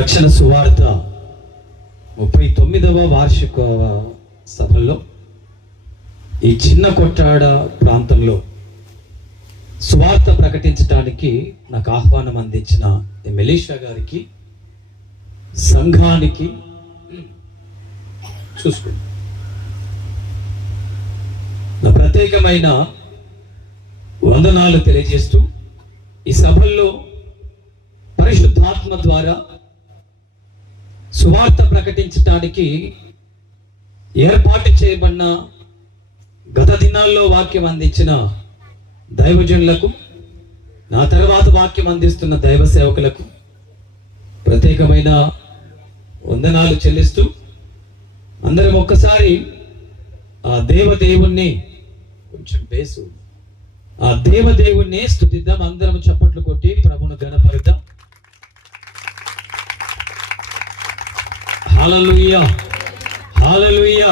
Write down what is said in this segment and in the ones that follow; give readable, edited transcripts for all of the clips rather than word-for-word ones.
రక్షణ సువార్త 39వ వార్షిక సభల్లో ఈ చిన్న కొట్టాడ ప్రాంతంలో సువార్త ప్రకటించడానికి నాకు ఆహ్వానం అందించిన మెలీషా గారికి, సంఘానికి చూసుకోండి నా ప్రత్యేకమైన వందనాలు తెలియజేస్తూ, ఈ సభల్లో పరిశుద్ధాత్మ ద్వారా సువార్త ప్రకటించడానికి ఏర్పాటు చేయబడిన గత దినాల్లో వాక్యం అందించిన దైవజనులకు, నా తర్వాత వాక్యం అందిస్తున్న దైవ సేవకులకు ప్రత్యేకమైన వందనాలు చెల్లిస్తూ, అందరం ఒక్కసారి ఆ దేవదేవుణ్ణి కొంచెం బేసు ఆ దేవదేవుణ్ణి స్తుతిద్దాం. అందరం చప్పట్లు కొట్టి ప్రభువును ఘనపరుద్దాం. హల్లెలూయా, హల్లెలూయా.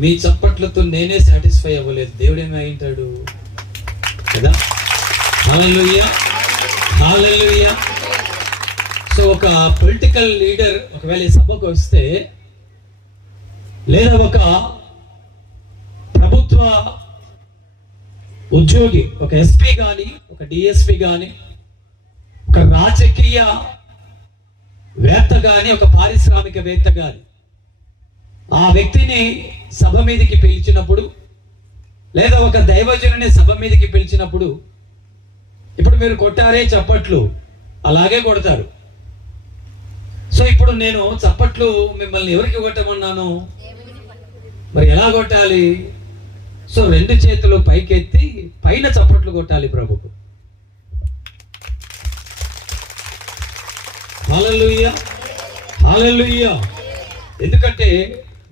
మీ చప్పట్లతో నేనే సాటిస్ఫై అవ్వలేదు, దేవుడు ఏమి అయింటాడు కదా. హల్లెలూయా, హల్లెలూయా. సో ఒక పొలిటికల్ లీడర్ ఒకవేళ ఈ సభకు వస్తే, లేదా ఒక ప్రభుత్వ ఉద్యోగి, ఒక ఎస్పీ కానీ, ఒక డిఎస్పీ కానీ, ఒక రాజకీయ వేత్త కానీ, ఒక పారిశ్రామికవేత్త కానీ ఆ వ్యక్తిని సభ మీదకి పిలిచినప్పుడు, లేదా ఒక దైవజనుని సభ మీదకి పిలిచినప్పుడు, ఇప్పుడు మీరు కొట్టారే చప్పట్లు, అలాగే కొడతారు. సో ఇప్పుడు నేను చప్పట్లు మిమ్మల్ని ఎవరికి కొట్టమన్నాను? మరి ఎలా కొట్టాలి? సో 2 చేతులు పైకెత్తి పైన చప్పట్లు కొట్టాలి ప్రభుకు. హల్లెలూయా, హల్లెలూయా. ఎందుకంటే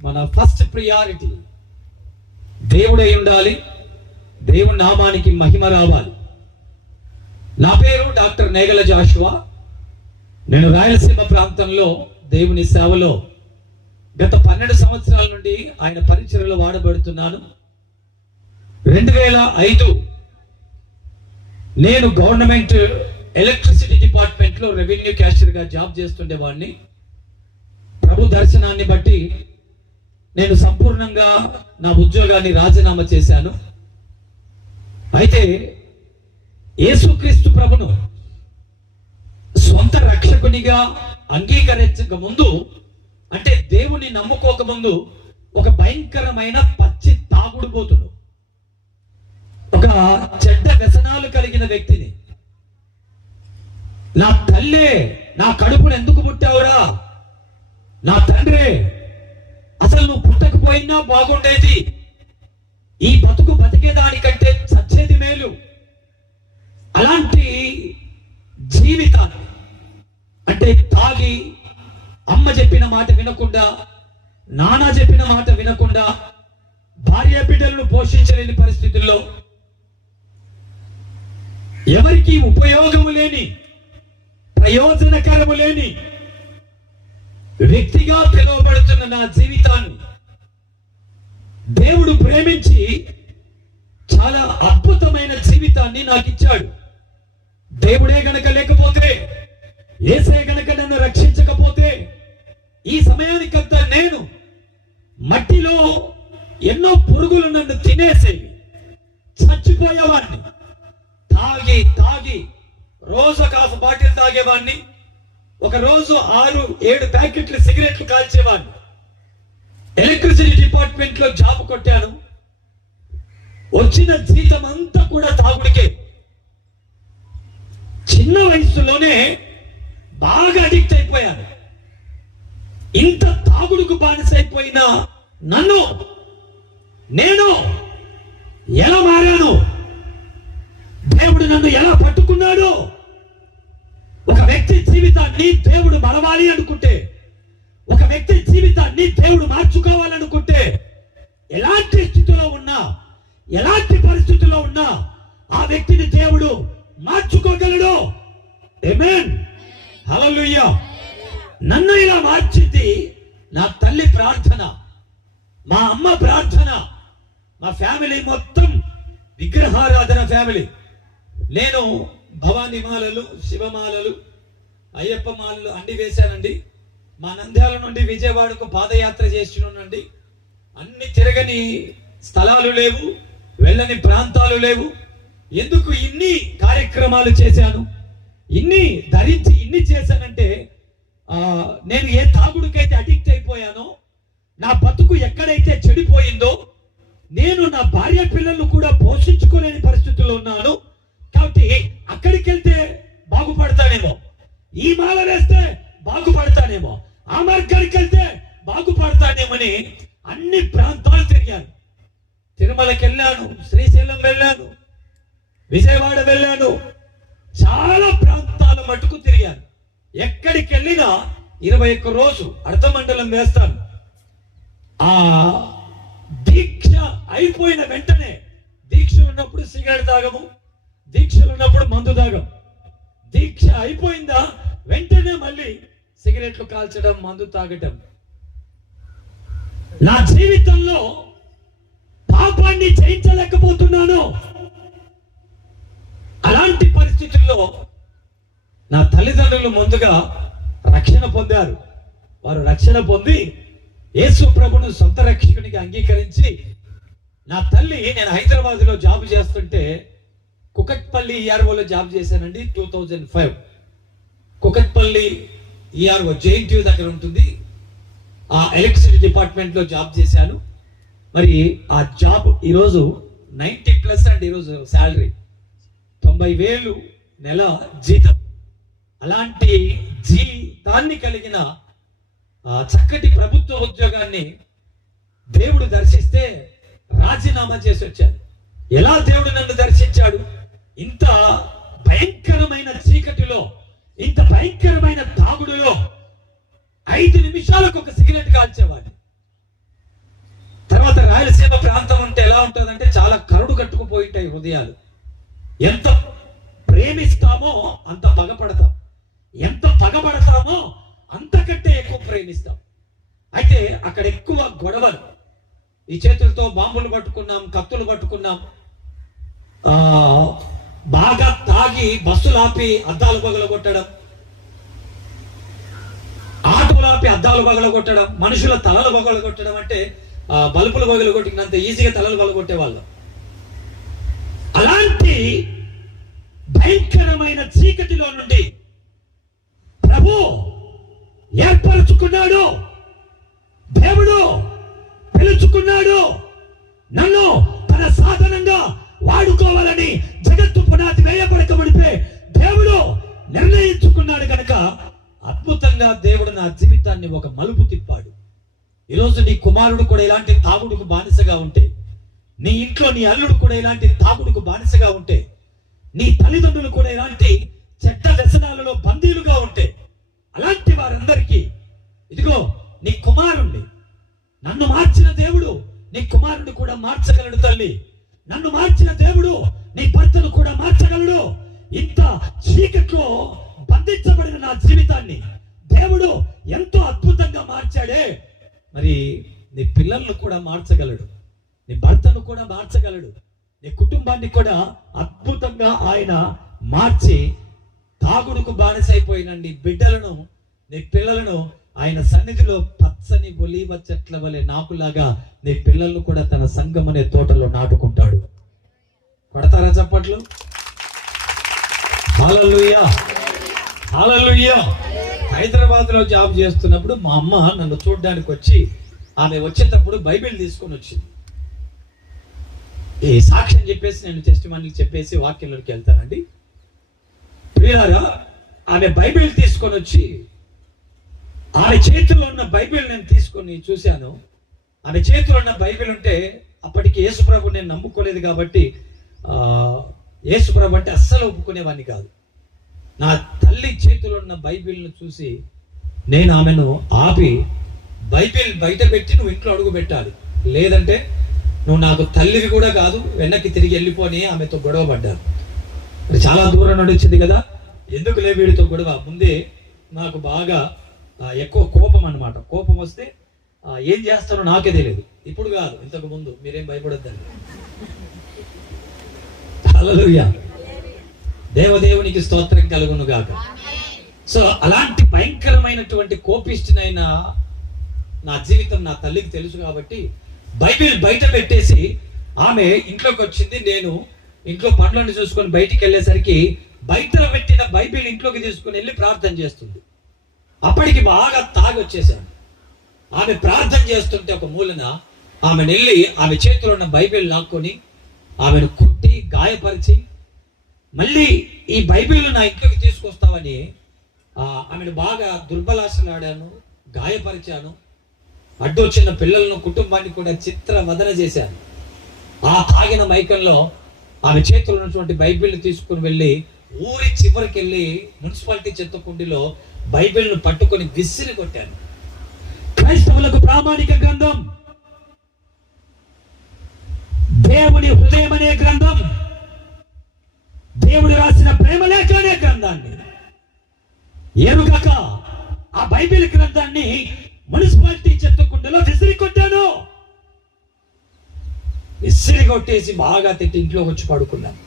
మన ఫస్ట్ ప్రియారిటీ దేవుడై ఉండాలి, దేవుని నామానికి మహిమ రావాలి. నా పేరు డాక్టర్ నేగల జాషువా. నేను రాయలసీమ ప్రాంతంలో దేవుని సేవలో గత 12 సంవత్సరాల నుండి ఆయన పరిచర్యలో వాడబడుతున్నాను. 2005 నేను గవర్నమెంట్ ఎలక్ట్రిసిటీ డిపార్ట్మెంట్ లో రెవెన్యూ క్యాషియర్ గా జాబ్ చేస్తుండేవాడిని. ప్రభు దర్శనాన్ని బట్టి నేను సంపూర్ణంగా నా ఉద్యోగాన్ని రాజీనామా చేశాను. అయితే యేసుక్రీస్తు ప్రభును స్వంత రక్షకునిగా అంగీకరించక ముందు, అంటే దేవుని నమ్ముకోక ముందు, ఒక భయంకరమైన పచ్చి తాగుడుపోతుడు, ఒక చెడ్డ వ్యసనాలు కలిగిన వ్యక్తిని. నా తల్లే, నా కడుపును ఎందుకు పుట్టావురా? నా తండ్రే, అసలు నువ్వు పుట్టకపోయినా బాగుండేది, ఈ బతుకు బతికేదానికంటే చచ్చేది మేలు. అలాంటి జీవితాన్ని, అంటే తాగి, అమ్మ చెప్పిన మాట వినకుండా, నాన్న చెప్పిన మాట వినకుండా, భార్య బిడ్డలను పోషించలేని పరిస్థితుల్లో, ఎవరికి ఉపయోగము లేని, ప్రయోజనకరము లేని వ్యక్తిగా పిలువబడుతున్న నా జీవితాన్ని దేవుడు ప్రేమించి చాలా అద్భుతమైన జీవితాన్ని నాకు ఇచ్చాడు. దేవుడే గనక లేకపోతే, యేసే గనక నన్ను రక్షించకపోతే, ఈ సమయానికంతా నేను మట్టిలో ఎన్నో పురుగులు నన్ను తినేసేవి, చచ్చిపోయేవాడిని. తాగి తాగి రోజు కాసు బాటిల్ తాగేవాడిని, ఒక రోజు 6-7 ప్యాకెట్లు సిగరెట్లు కాల్చేవాడిని. ఎలక్ట్రిసిటీ డిపార్ట్మెంట్ లో జాబ్ కొట్టాను. వచ్చిన జీతం అంతా కూడా తాగుడికే. చిన్న వయసులోనే బాగా అడిక్ట్ అయిపోయాను. ఇంత తాగుడుకు బానిసైపోయిన నేను ఎలా మారాను? దేవుడు నన్ను ఎలా పట్టుకున్నాడు? ఒక వ్యక్తి జీవితాన్ని దేవుడు మలవాలి అనుకుంటే, ఒక వ్యక్తి జీవితాన్ని దేవుడు మార్చుకోవాలనుకుంటే, ఎలాంటి స్థితిలో ఉన్నా, ఎలాంటి పరిస్థితుల్లో ఉన్నా ఆ వ్యక్తిని దేవుడు మార్చుకోగలడు. ఆమేన్, హల్లెలూయా. నన్ను ఇలా మార్చింది నా తల్లి ప్రార్థన, మా అమ్మ ప్రార్థన. మా ఫ్యామిలీ మొత్తం విగ్రహారాధన ఫ్యామిలీ. నేను భవానీ మాలలు, శివమాలలు, అయ్యప్ప మాలలు అండి వేశానండి. మా నంద్యాల నుండి విజయవాడకు పాదయాత్ర చేస్తున్నానండి. అన్ని తిరగని స్థలాలు లేవు, వెళ్ళని ప్రాంతాలు లేవు. ఎందుకు ఇన్ని కార్యక్రమాలు చేశాను, ఇన్ని ధరించి ఇన్ని చేశానంటే నేను ఏ తాగుడికైతే అడిక్ట్ అయిపోయానో, నా బతుకు ఎక్కడైతే చెడిపోయిందో, నేను నా భార్య పిల్లలు కూడా పోషించుకోలేని పరిస్థితుల్లో ఉన్నాను. కాబట్టి అక్కడికి వెళ్తే బాగుపడతానేమో, ఈ మాల వేస్తే బాగుపడతానేమో, ఆ మార్గానికి వెళ్తే బాగుపడతానేమని అన్ని ప్రాంతాలు తిరిగాను. తిరుమలకి వెళ్ళాను, శ్రీశైలం వెళ్ళాను, విజయవాడ వెళ్ళాను, చాలా ప్రాంతాల మటుకు తిరిగాను. ఎక్కడికి వెళ్ళినా 21 రోజు అర్ధమండలం వేస్తాను. ఆ దీక్ష అయిపోయిన వెంటనే, దీక్ష ఉన్నప్పుడు సిగరెట్ తాగము, దీక్షలు ఉన్నప్పుడు మందు తాగం. దీక్ష అయిపోయిందా వెంటనే మళ్ళీ సిగరెట్లు కాల్చడం, మందు తాగటం. నా జీవితంలో పాపాన్ని జయించలేకపోతున్నాను. అలాంటి పరిస్థితుల్లో నా తల్లిదండ్రులు ముందుగా రక్షణ పొందారు. వారు రక్షణ పొంది యేసు ప్రభును సొంత రక్షకునిగా అంగీకరించి, నా తల్లి, నేను హైదరాబాద్లో జాబ్ చేస్తుంటే కుకట్పల్లి ఈఆర్ఓలో జాబ్ చేశానండి. 2005 కుకట్పల్లి ఈఆర్ఓ జేఎన్టీయూ దగ్గర ఉంటుంది, ఆ ఎలక్ట్రిసిటీ డిపార్ట్మెంట్లో జాబ్ చేశాను. మరి ఆ జాబ్ ఈరోజు 90+ అండి. ఈరోజు శాలరీ 90,000 నెల జీతం. అలాంటి జీతాన్ని కలిగిన చక్కటి ప్రభుత్వ ఉద్యోగాన్ని దేవుడు దర్శిస్తే రాజీనామా చేసి వచ్చాను. ఎలా దేవుడు నన్ను దర్శించాడు? ఇంత భయంకరమైన చీకటిలో, ఇంత భయంకరమైన తాగుడులో 5 నిమిషాలకు ఒక సిగరెట్ కాల్చేవాడిని. తర్వాత రాయలసీమ ప్రాంతం అంటే ఎలా ఉంటుందంటే చాలా కరుడు కట్టుకుపోయింటాయి హృదయాలు. ఎంత ప్రేమిస్తామో అంత పగపడతాం, ఎంత పగపడతామో అంతకంటే ఎక్కువ ప్రేమిస్తాం. అయితే అక్కడ ఎక్కువ గొడవలు. ఈ చేతులతో బాంబులు పట్టుకున్నాం, కత్తులు పట్టుకున్నాం, బాగా తాగి బస్సులు ఆపి అద్దాలు పగలగొట్టడం, ఆటోలు ఆపి అద్దాలు పగలగొట్టడం, మనుషుల తలలు పగలగొట్టడం. అంటే బల్బులు పగలగొట్టినంత ఈజీగా తలలు పగలగొట్టేవాళ్ళు. అలాంటి భయంకరమైన చీకటిలో నుండి ప్రభు ఏర్పరచుకున్నాడు, దేవుడు పిలుచుకున్నాడు. నన్ను తన సాధనంగా వాడుకోవాలని జగత్తు పునాది వేయబడక మునిపే దేవుడు నిర్ణయించుకున్నాడు కనుక అద్భుతంగా దేవుడు నా జీవితాన్ని ఒక మలుపు తిప్పాడు. ఈరోజు నీ కుమారుడు కూడా ఇలాంటి తాగుడుకు బానిసగా ఉంటే, నీ ఇంట్లో నీ అల్లుడు కూడా ఇలాంటి తాగుడుకు బానిసగా ఉంటే, నీ తల్లిదండ్రులు కూడా ఇలాంటి చెడ్డ వ్యసనాలలో బందీలుగా ఉంటే, అలాంటి వారందరికీ ఇదిగో నీ కుమారుణ్ణి, నన్ను మార్చిన దేవుడు నీ కుమారుడు కూడా మార్చగలడు. తల్లి, నన్ను మార్చిన దేవుడు నీ భర్తను కూడా మార్చగలడు. ఇంత చీకట్లో బంధించబడిన నా జీవితాన్ని దేవుడు ఎంతో అద్భుతంగా మార్చాడే. మరి నీ పిల్లలను కూడా మార్చగలడు, నీ భర్తను కూడా మార్చగలడు, నీ కుటుంబాన్ని కూడా అద్భుతంగా ఆయన మార్చి తాగుడుకు బానిసైపోయిన నీ బిడ్డలను, నీ పిల్లలను ఆయన సన్నిధిలో పచ్చని ఒలీవ చెట్ల వలె నాకులాగా నీ పిల్లలను కూడా తన సంఘం అనే తోటలో నాటుకుంటాడు. పడతారా చప్పట్లు? హల్లెలూయా, హల్లెలూయా. హైదరాబాద్ లో జాబ్ చేస్తున్నప్పుడు మా అమ్మ నన్ను చూడడానికి వచ్చి, ఆమె వచ్చేటప్పుడు బైబిల్ తీసుకొని వచ్చింది. ఈ సాక్ష్యం చెప్పేసి నేను టెస్టిమనీకి చెప్పేసి వాక్యంలోకి వెళ్తానండి. ప్రియులారా, ఆమె బైబిల్ తీసుకొని వచ్చి, ఆమె చేతిలో ఉన్న బైబిల్ నేను తీసుకొని చూశాను. ఆమె చేతిలో ఉన్న బైబిల్ ఉంటే, అప్పటికి యేసుప్రభు నేను నమ్ముకోలేదు కాబట్టి యేసుప్రభు అంటే అస్సలు ఒప్పుకునేవాడిని కాదు. నా తల్లి చేతిలో ఉన్న బైబిల్ను చూసి నేను ఆమెను ఆపి, బైబిల్ బయట పెట్టి నువ్వు ఇంట్లో అడుగు పెట్టాలి, లేదంటే నువ్వు నాకు తల్లివి కూడా కాదు, వెనక్కి తిరిగి వెళ్ళిపోని ఆమెతో గొడవ పడ్డారు. చాలా దూరం నుండి వచ్చింది కదా, ఎందుకు లే వీడితో గొడవ. ముందే నాకు బాగా ఎక్కువ కోపం అన్నమాట. కోపం వస్తే ఏం చేస్తానో నాకే తెలియదు. ఇప్పుడు కాదు, ఇంతకు ముందు. మీరేం భయపడొద్దండి. హల్లెలూయా. దేవదేవునికి స్తోత్రం కలుగును గాక. సో అలాంటి భయంకరమైనటువంటి కోపిష్టినైన నా జీవితం నా తల్లికి తెలుసు కాబట్టి బైబిల్ బయట పెట్టేసి ఆమె ఇంట్లోకి వచ్చింది. నేను ఇంట్లో పనులను చూసుకొని బయటికి వెళ్ళేసరికి బయట పెట్టిన బైబిల్ ఇంట్లోకి తీసుకుని వెళ్ళి ప్రార్థన చేస్తుంది. అప్పటికి బాగా తాగి వచ్చేసాను. ఆమె ప్రార్థన చేస్తుంటే ఒక మూలన ఆమె వెళ్ళి ఆమె చేతిలో ఉన్న బైబిల్ లాక్కొని ఆమెను కొట్టి గాయపరిచి మళ్ళీ ఈ బైబిల్ నా ఇంట్లోకి తీసుకొస్తావని ఆమెను బాగా దుర్బలాసలాడాను, గాయపరిచాను. అడ్డు వచ్చిన పిల్లలను, కుటుంబాన్ని కూడా చిత్రవదన చేశాను. ఆ తాగిన మైకంలో ఆమె చేతిలో ఉన్నటువంటి బైబిల్ని తీసుకుని వెళ్ళి ఊరి చివరికి వెళ్ళి మున్సిపాలిటీ చెత్తకుండిలో బైబిల్ను పట్టుకొని విసిరి కొట్టాను. క్రైస్తవులకు ప్రామాణిక గ్రంథం దేవుని హృదయం అనే గ్రంథం, దేవుడు రాసిన ప్రేమలేఖ అనే గ్రంథాన్ని ఎరుగక ఆ బైబిల్ గ్రంథాన్ని మున్సిపాలిటీ చెత్తకుండలో విసిరి కొట్టాను. విసిరి కొట్టేసి బాగా తిట్టి ఇంట్లో వచ్చి పడుకున్నాను.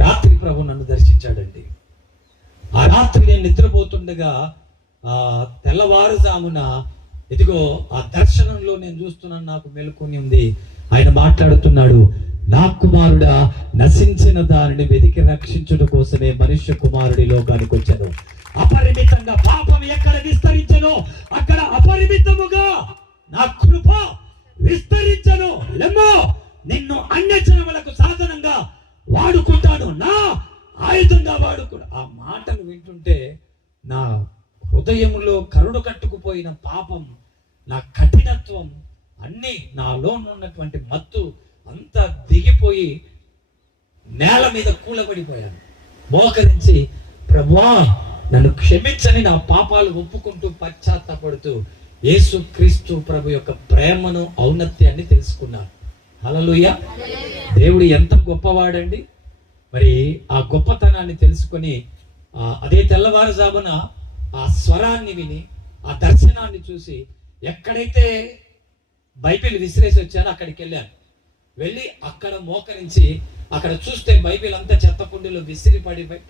రాత్రి ప్రభు నన్ను దర్శించాడండి. ఆ రాత్రి నేను నిద్రపోతుండగా తెల్లవారుజామున ఇదిగో ఆ దర్శనంలో నేను చూస్తున్నాను, నాకు మెలకుని ఉంది. ఆయన మాట్లాడుతున్నాడు, నా కుమారుడా, నశించిన దానిని వెతికి రక్షించుట కోసమే మనుష్య కుమారుడి లోకానికి వచ్చాను. అపరిమితంగా పాపం ఎక్కడ విస్తరించను అక్కడ అపరిమితముగా నా కృప విస్తరించను. లెమ్మో, నిన్ను అన్యజనములకు సాధనంగా వాడుకుంటాను, నా ఆయుధంగా వాడుకున్నా. ఆ మాటలు వింటుంటే నా హృదయంలో కరుడు కట్టుకుపోయిన పాపం, నా కఠినత్వం అన్నీ, నాలో ఉన్నటువంటి మత్తు అంతా దిగిపోయి నేల మీద కూలబడిపోయాను. మోకరించి, ప్రభువా నన్ను క్షమించని నా పాపాలు ఒప్పుకుంటూ పశ్చాత్తాపడుతూ యేసు క్రీస్తు ప్రభు యొక్క ప్రేమను, ఔన్నత్యాన్ని తెలుసుకున్నాను. హల్లెలూయా. దేవుడు ఎంత గొప్పవాడండి. మరి ఆ గొప్పతనాన్ని తెలుసుకొని అదే తెల్లవారుజామున ఆ స్వరాన్ని విని ఆ దర్శనాన్ని చూసి ఎక్కడైతే బైబిల్ విసిరేసి వచ్చానో అక్కడికి వెళ్ళాను. వెళ్ళి అక్కడ మోకరించి అక్కడ చూస్తే బైబిల్ అంతా చెత్తకుండీలో విసిరి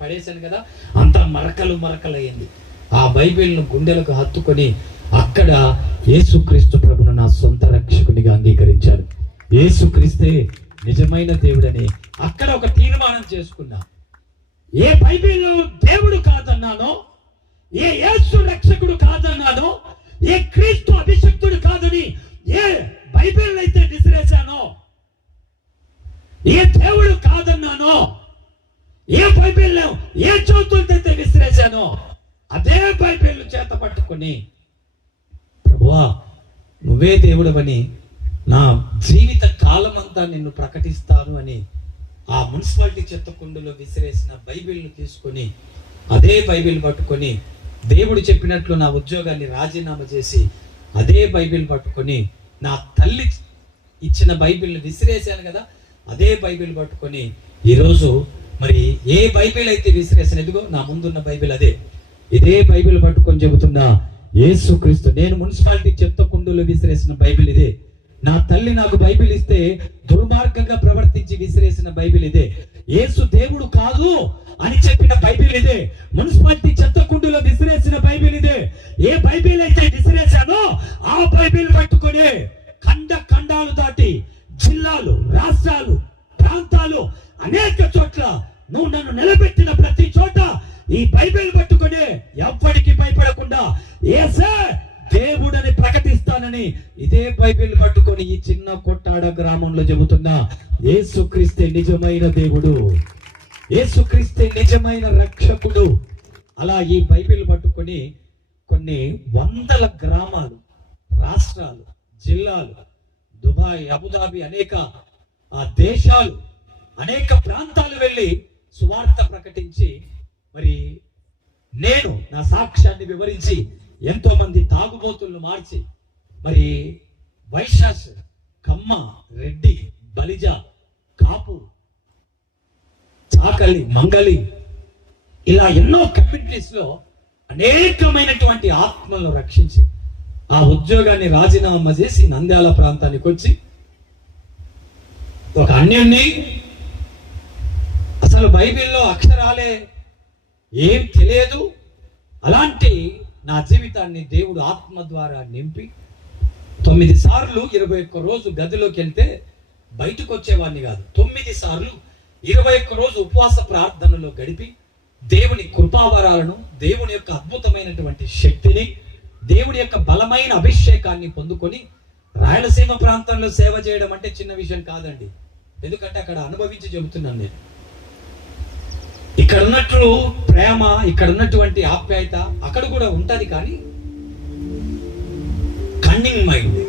పడేశాను కదా, అంతా మరకలు అయ్యింది. ఆ బైబిల్ను గుండెలకు హత్తుకొని అక్కడ యేసుక్రీస్తు ప్రభును నా సొంత రక్షకునిగా అంగీకరించాను. యేసుక్రీస్తే నిజమైన దేవుడని అక్కడ ఒక తీర్మానం చేసుకున్నా. ఏ బైబిల్లో దేవుడు కాదన్నానో, ఏ యేసు రక్షకుడు కాదన్నానో, ఏ క్రీస్తు అభిషక్తుడు కాదని ఏ బైబిల్ అయితే విసిరేశానో, ఏ దేవుడు కాదన్నానో, ఏ బైబిల్ ఏ జ్యోతులైతే విసిరేశానో అదే బైబిల్ చేత పట్టుకుని, ప్రభువా నువ్వే దేవుడవని నా జీవిత కాలం అంతా నిన్ను ప్రకటిస్తాను అని ఆ మున్సిపాలిటీ చెత్తకుండలో విసిరేసిన బైబిల్ను తీసుకొని అదే బైబిల్ పట్టుకొని దేవుడు చెప్పినట్లు నా ఉద్యోగాన్ని రాజీనామా చేసి అదే బైబిల్ పట్టుకొని నా తల్లి ఇచ్చిన బైబిల్ని విసిరేశాను కదా, అదే బైబిల్ పట్టుకొని ఈరోజు మరి ఏ బైబిల్ అయితే విసిరేసాను, ఎదుగో నా ముందున్న బైబిల్ అదే. ఇదే బైబిల్ పట్టుకొని చెబుతున్నా, యేసుక్రీస్తు, నేను మున్సిపాలిటీ చెత్తకుండలో విసిరేసిన బైబిల్ ఇదే. నా తల్లి నాకు బైబిల్ ఇస్తే దుర్మార్గంగా ప్రవర్తించి విసిరేసిన బైబిల్ ఇదే. యేసు దేవుడు కాదు అని చెప్పిన బైబిల్ ఇదే. మున్సిపాలిటీ చెత్తకుండలో విసిరేసిన బైబిల్ ఇదే. ఏ బైబిల్ అయితే విసిరేశానో ఆ బైబిల్ పట్టుకొని ఖండాలు దాటి జిల్లాలు, రాష్ట్రాలు, ప్రాంతాలు అనేక చోట్ల నువ్వు నన్ను నిలబెట్టిన ప్రతి చోట ఈ బైబిల్ పట్టుకొని ఎవ్వడికి భయపడకుండా యేసే దేవుడని ప్రకటిస్తానని ఇదే బైబిల్ పట్టుకొని ఈ చిన్న కొట్టాడ గ్రామంలో చెబుతున్నా, యేసుక్రీస్తే నిజమైన దేవుడు, యేసుక్రీస్తే నిజమైన రక్షకుడు. అలా ఈ బైబిల్ పట్టుకొని కొన్ని వందల గ్రామాలు, రాష్ట్రాలు, జిల్లాలు, దుబాయ్, అబుదాబి, అనేక దేశాలు, అనేక ప్రాంతాలు వెళ్ళి సువార్త ప్రకటించి మరి నేను నా సాక్ష్యాన్ని వివరించి ఎంతో మంది తాగుబోతులను మార్చి మరి వైశ్యాస్, కమ్మ, రెడ్డి, బలిజ, కాపు, చాకలి, మంగలి ఇలా ఎన్నో కమ్యూనిటీస్ లో అనేకమైనటువంటి ఆత్మలను రక్షించి ఆ ఉద్యోగాన్ని రాజీనామా చేసి నంద్యాల ప్రాంతానికి వచ్చి ఒక అన్యుణ్ణి, అసలు బైబిల్లో అక్షరాలే ఏం తెలియదు. అలాంటి నా జీవితాన్ని దేవుడు ఆత్మ ద్వారా నింపి 9 సార్లు 21 రోజు గదిలోకి వెళ్తే బయటకు వచ్చేవాడిని కాదు. 9 సార్లు 21 రోజు ఉపవాస ప్రార్థనలో గడిపి దేవుని కృపావరాలను, దేవుని యొక్క అద్భుతమైనటువంటి శక్తిని, దేవుని యొక్క బలమైన అభిషేకాన్ని పొందుకొని రాయలసీమ ప్రాంతంలో సేవ చేయడం అంటే చిన్న విషయం కాదండి. ఎందుకంటే అక్కడ అనుభవించి చెబుతున్నాను నేను. ఇక్కడ ఉన్నట్లు ప్రేమ, ఇక్కడ ఉన్నటువంటి ఆప్యాయత అక్కడ కూడా ఉంటుంది. కానీ కన్నింగ్ మైండ్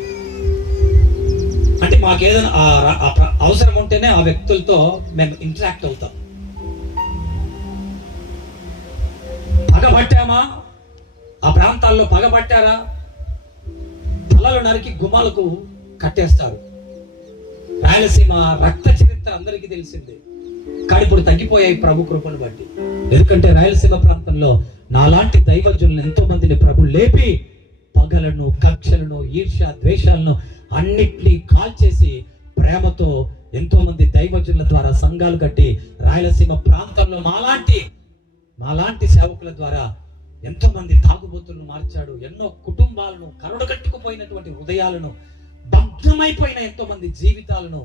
అంటే మాకేదైనా అవసరం ఉంటేనే ఆ వ్యక్తులతో మేము ఇంటరాక్ట్ అవుతాం. పగబట్టామా, ఆ ప్రాంతాల్లో పగబట్టారా, తలలు నరికి గుమ్మాలకు కట్టేస్తారు. రాయలసీమ రక్త చరిత్ర అందరికీ తెలిసిందే. కానీ ఇప్పుడు తగ్గిపోయాయి ప్రభు కృపను బట్టి. ఎందుకంటే రాయలసీమ ప్రాంతంలో నాలాంటి దైవజనులను ఎంతో మందిని ప్రభు లేపి పగలను, కక్షలను, ఈర్ష్య, ద్వేషాలను అన్నిటినీ కాల్చేసి ప్రేమతో ఎంతో మంది దైవజనుల ద్వారా సంఘాలు కట్టి రాయలసీమ ప్రాంతంలో మాలాంటి సేవకుల ద్వారా ఎంతో మంది తాగుబోతులను మార్చాడు. ఎన్నో కుటుంబాలను, కరుడుగట్టుకుపోయినటువంటి హృదయాలను, భగ్నమైపోయిన ఎంతో మంది జీవితాలను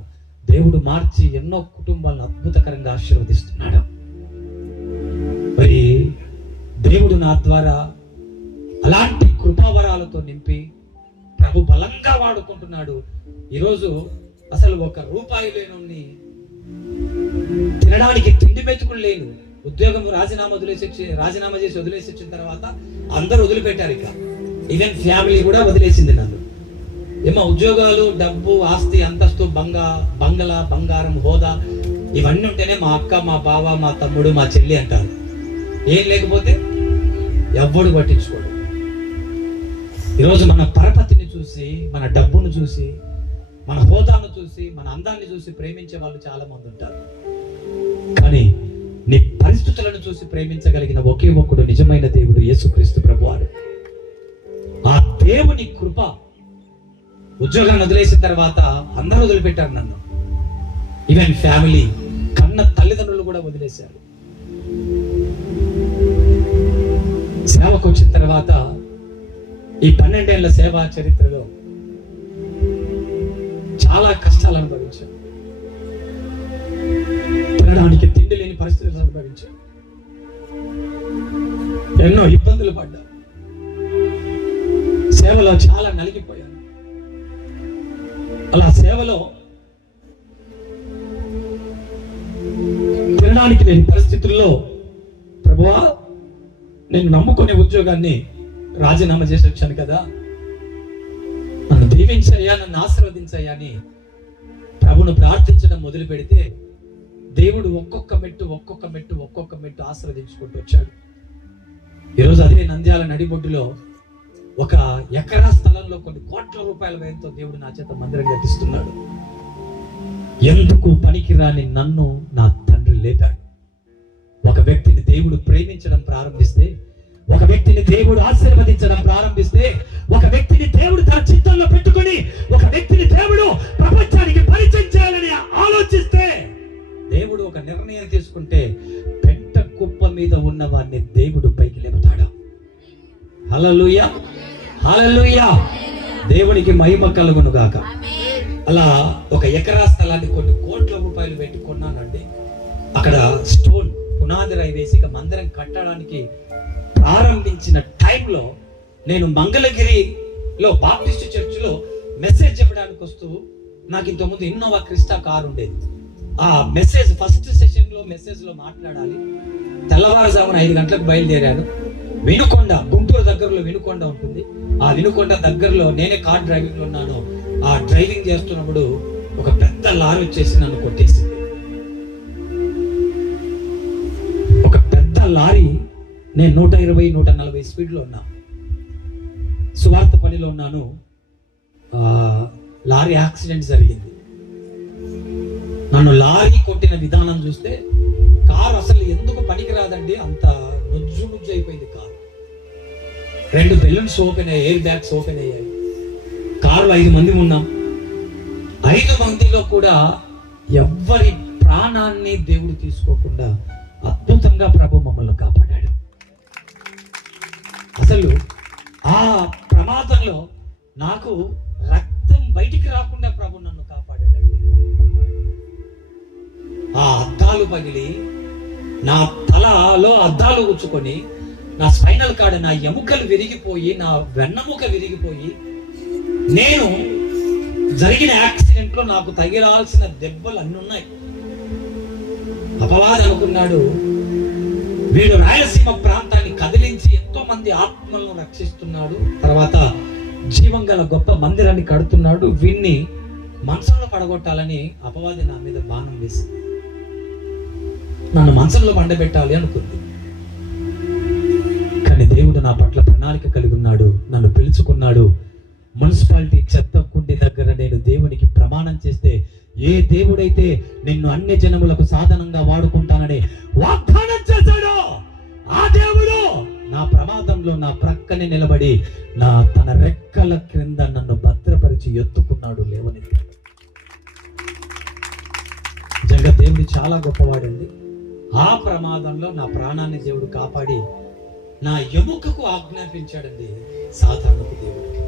దేవుడు మార్చి ఎన్నో కుటుంబాలను అద్భుతకరంగా ఆశీర్వదిస్తున్నాడు. మరి దేవుడు నా ద్వారా అలాంటి కృపావరాలతో నింపి ప్రభు బలంగా వాడుకుంటున్నాడు. ఈరోజు అసలు 1 రూపాయి లేని, తినడానికి తిండి మెతుకులు లేను, ఉద్యోగం రాజీనామా చేసి వదిలేసి వచ్చిన తర్వాత అందరూ వదిలిపెట్టారు. ఇక ఈవెన్ ఫ్యామిలీ కూడా వదిలేసింది నన్ను. ఏమో ఉద్యోగాలు, డబ్బు, ఆస్తి, అంతస్తు, బంగళా, బంగారం, హోదా ఇవన్నీ ఉంటేనే మా అక్క, మా బావ, మా తమ్ముడు, మా చెల్లి అంటారు. ఏం లేకపోతే ఎవ్వడు పట్టించుకోడు. ఈరోజు మన పరపతిని చూసి, మన డబ్బును చూసి, మన హోదాను చూసి, మన అందాన్ని చూసి ప్రేమించే వాళ్ళు చాలా మంది ఉంటారు. కానీ నీ పరిస్థితులను చూసి ప్రేమించగలిగిన ఒకే ఒక్కడు నిజమైన దేవుడు యేసుక్రీస్తు ప్రభువారు. ఆ దేవుని కృప. ఉద్యోగాన్ని వదిలేసిన తర్వాత అందరూ వదిలిపెట్టారు నన్ను. ఈవెన్ ఫ్యామిలీ, కన్న తల్లిదండ్రులు కూడా వదిలేశారు. సేవకు వచ్చిన తర్వాత ఈ 12 ఏళ్ల సేవా చరిత్రలో చాలా కష్టాలు అనుభవించాను. తినడానికి తిండి లేని పరిస్థితులను అనుభవించాను. ఎన్నో ఇబ్బందులు పడ్డా. సేవలో చాలా నలిగిపోయాను. అలా సేవలో తినడానికి లేని పరిస్థితుల్లో ప్రభువా, నేను నమ్ముకునే ఉద్యోగాన్ని రాజీనామా చేసి వచ్చాను కదా, నన్ను దీవించయ్యా, నన్ను ఆశీర్వదించయ్యా అని ప్రభును ప్రార్థించడం మొదలు పెడితే దేవుడు ఒక్కొక్క మెట్టు ఆశీర్వదించుకుంటూ వచ్చాడు. ఈరోజు అదే నంద్యాల నడిబొడ్డులో 1 ఎకరా స్థలంలో కొన్ని కోట్ల రూపాయల వ్యయంతో దేవుడు నా చేత మందిరం కట్టిస్తున్నాడు. ఎందుకు పనికిరాని నన్ను నా తండ్రి లేపాడు. ఒక వ్యక్తిని దేవుడు ప్రేమించడం ప్రారంభిస్తే, ఒక వ్యక్తిని దేవుడు ఆశీర్వదించడం ప్రారంభిస్తే, ఒక వ్యక్తిని దేవుడు తన చిత్తంలో పెట్టుకొని ఒక వ్యక్తిని దేవుడు ప్రపంచానికి పరిచయం చేయాలని ఆలోచిస్తే, దేవుడు ఒక నిర్ణయం తీసుకుంటే పెంట కుప్ప మీద ఉన్న వారిని దేవుడు పైకి లేపుతాడు. హల్లెలూయా, హల్లెలూయా, దేవునికి మహిమ కలుగును గాక. అలా 1 ఎకరా స్థలాన్ని కొన్ని కోట్ల రూపాయలు పెట్టి కొన్నానండి. అక్కడ స్టోన్ పునాది రాయి వేసి మందిరం కట్టడానికి ప్రారంభించిన టైంలో నేను మంగళగిరిలో బాప్టిస్ట్ చర్చిలో మెసేజ్ చెప్పడానికి వస్తూ, నాకు ఇంతకుముందు ఇన్నోవా క్రిస్టా కారు ఉండేది. ఆ మెసేజ్ ఫస్ట్ సెషన్లో మెసేజ్లో మాట్లాడాలి. తెల్లవారుజామున 5 గంటలకు బయలుదేరాను. వినుకొండ, గుంటూరు దగ్గరలో వినుకొండ ఉంటుంది. ఆ వినుకొండ దగ్గరలో నేనే కార్ డ్రైవింగ్ లో ఉన్నాను. ఆ డ్రైవింగ్ చేస్తున్నప్పుడు ఒక పెద్ద లారీ వచ్చేసి నన్ను కొట్టేసింది. ఒక పెద్ద లారీ, నేను 120-140 స్పీడ్లో ఉన్నా, సువార్త పనిలో ఉన్నాను. లారీ యాక్సిడెంట్ జరిగింది. నన్ను లారీ కొట్టిన విధానం చూస్తే కారు అసలు ఎందుకు పనికిరాదండి, అంత నుజ్జు అయిపోయింది కారు. 2 బెలూన్స్ ఓపెన్ అయ్యాయి, ఎయిర్ బ్యాగ్స్ ఓపెన్ అయ్యాయి. కారులో 5 మంది ఉన్నాం. 5 మందిలో కూడా ఎవ్వరి ప్రాణాన్ని దేవుడు తీసుకోకుండా అద్భుతంగా ప్రభు మమ్మల్ని కాపాడాడు. అసలు ఆ ప్రమాదంలో నాకు రక్తం బయటికి రాకుండా ప్రభు నన్ను కాపాడాడండి. ఆ అద్దాలు పగిలి నా తలలో అద్దాలు గుచ్చుకొని నా స్పైనల్ కార్డ్, నా ఎముకలు విరిగిపోయి, నా వెన్నముక విరిగిపోయి, నేను జరిగిన యాక్సిడెంట్ లో నాకు తగిలాల్సిన దెబ్బలు అన్ని ఉన్నాయి. అపవాది అనుకున్నాడు, వీడు రాయలసీమ ప్రాంతాన్ని కదిలించి ఎంతో మంది ఆత్మలను రక్షిస్తున్నాడు, తర్వాత జీవం గల గొప్ప మందిరాన్ని కడుతున్నాడు, వీన్ని మంచంలో పడగొట్టాలని అపవాది నా మీద బాణం వేసి నన్ను మంచంలో పండబెట్టాలి అనుకుంది. కానీ దేవుడు నా పట్ల ప్రణాళిక కలిగి ఉన్నాడు, నన్ను పిలుచుకున్నాడు. మున్సిపాలిటీ చెత్త కుండి దగ్గర నేను దేవునికి ప్రమాణం చేస్తే, ఏ దేవుడైతే నిన్ను అన్య జనములకు సాధనంగా వాడుకుంటానని వాగ్దానం చేశాడో ఆ దేవుడు నా ప్రమాదంలో నా ప్రక్కనే నిలబడి తన రెక్కల క్రింద నన్ను భద్రపరిచి ఎత్తుకున్నాడు, లేవనెత్తాడు. నిజంగా దేవుడు చాలా గొప్పవాడండి. ఆ ప్రమాదంలో నా ప్రాణాన్ని దేవుడు కాపాడి నా ఎముకకు ఆజ్ఞాపించాడండి సాధారణకు దేవుడికి.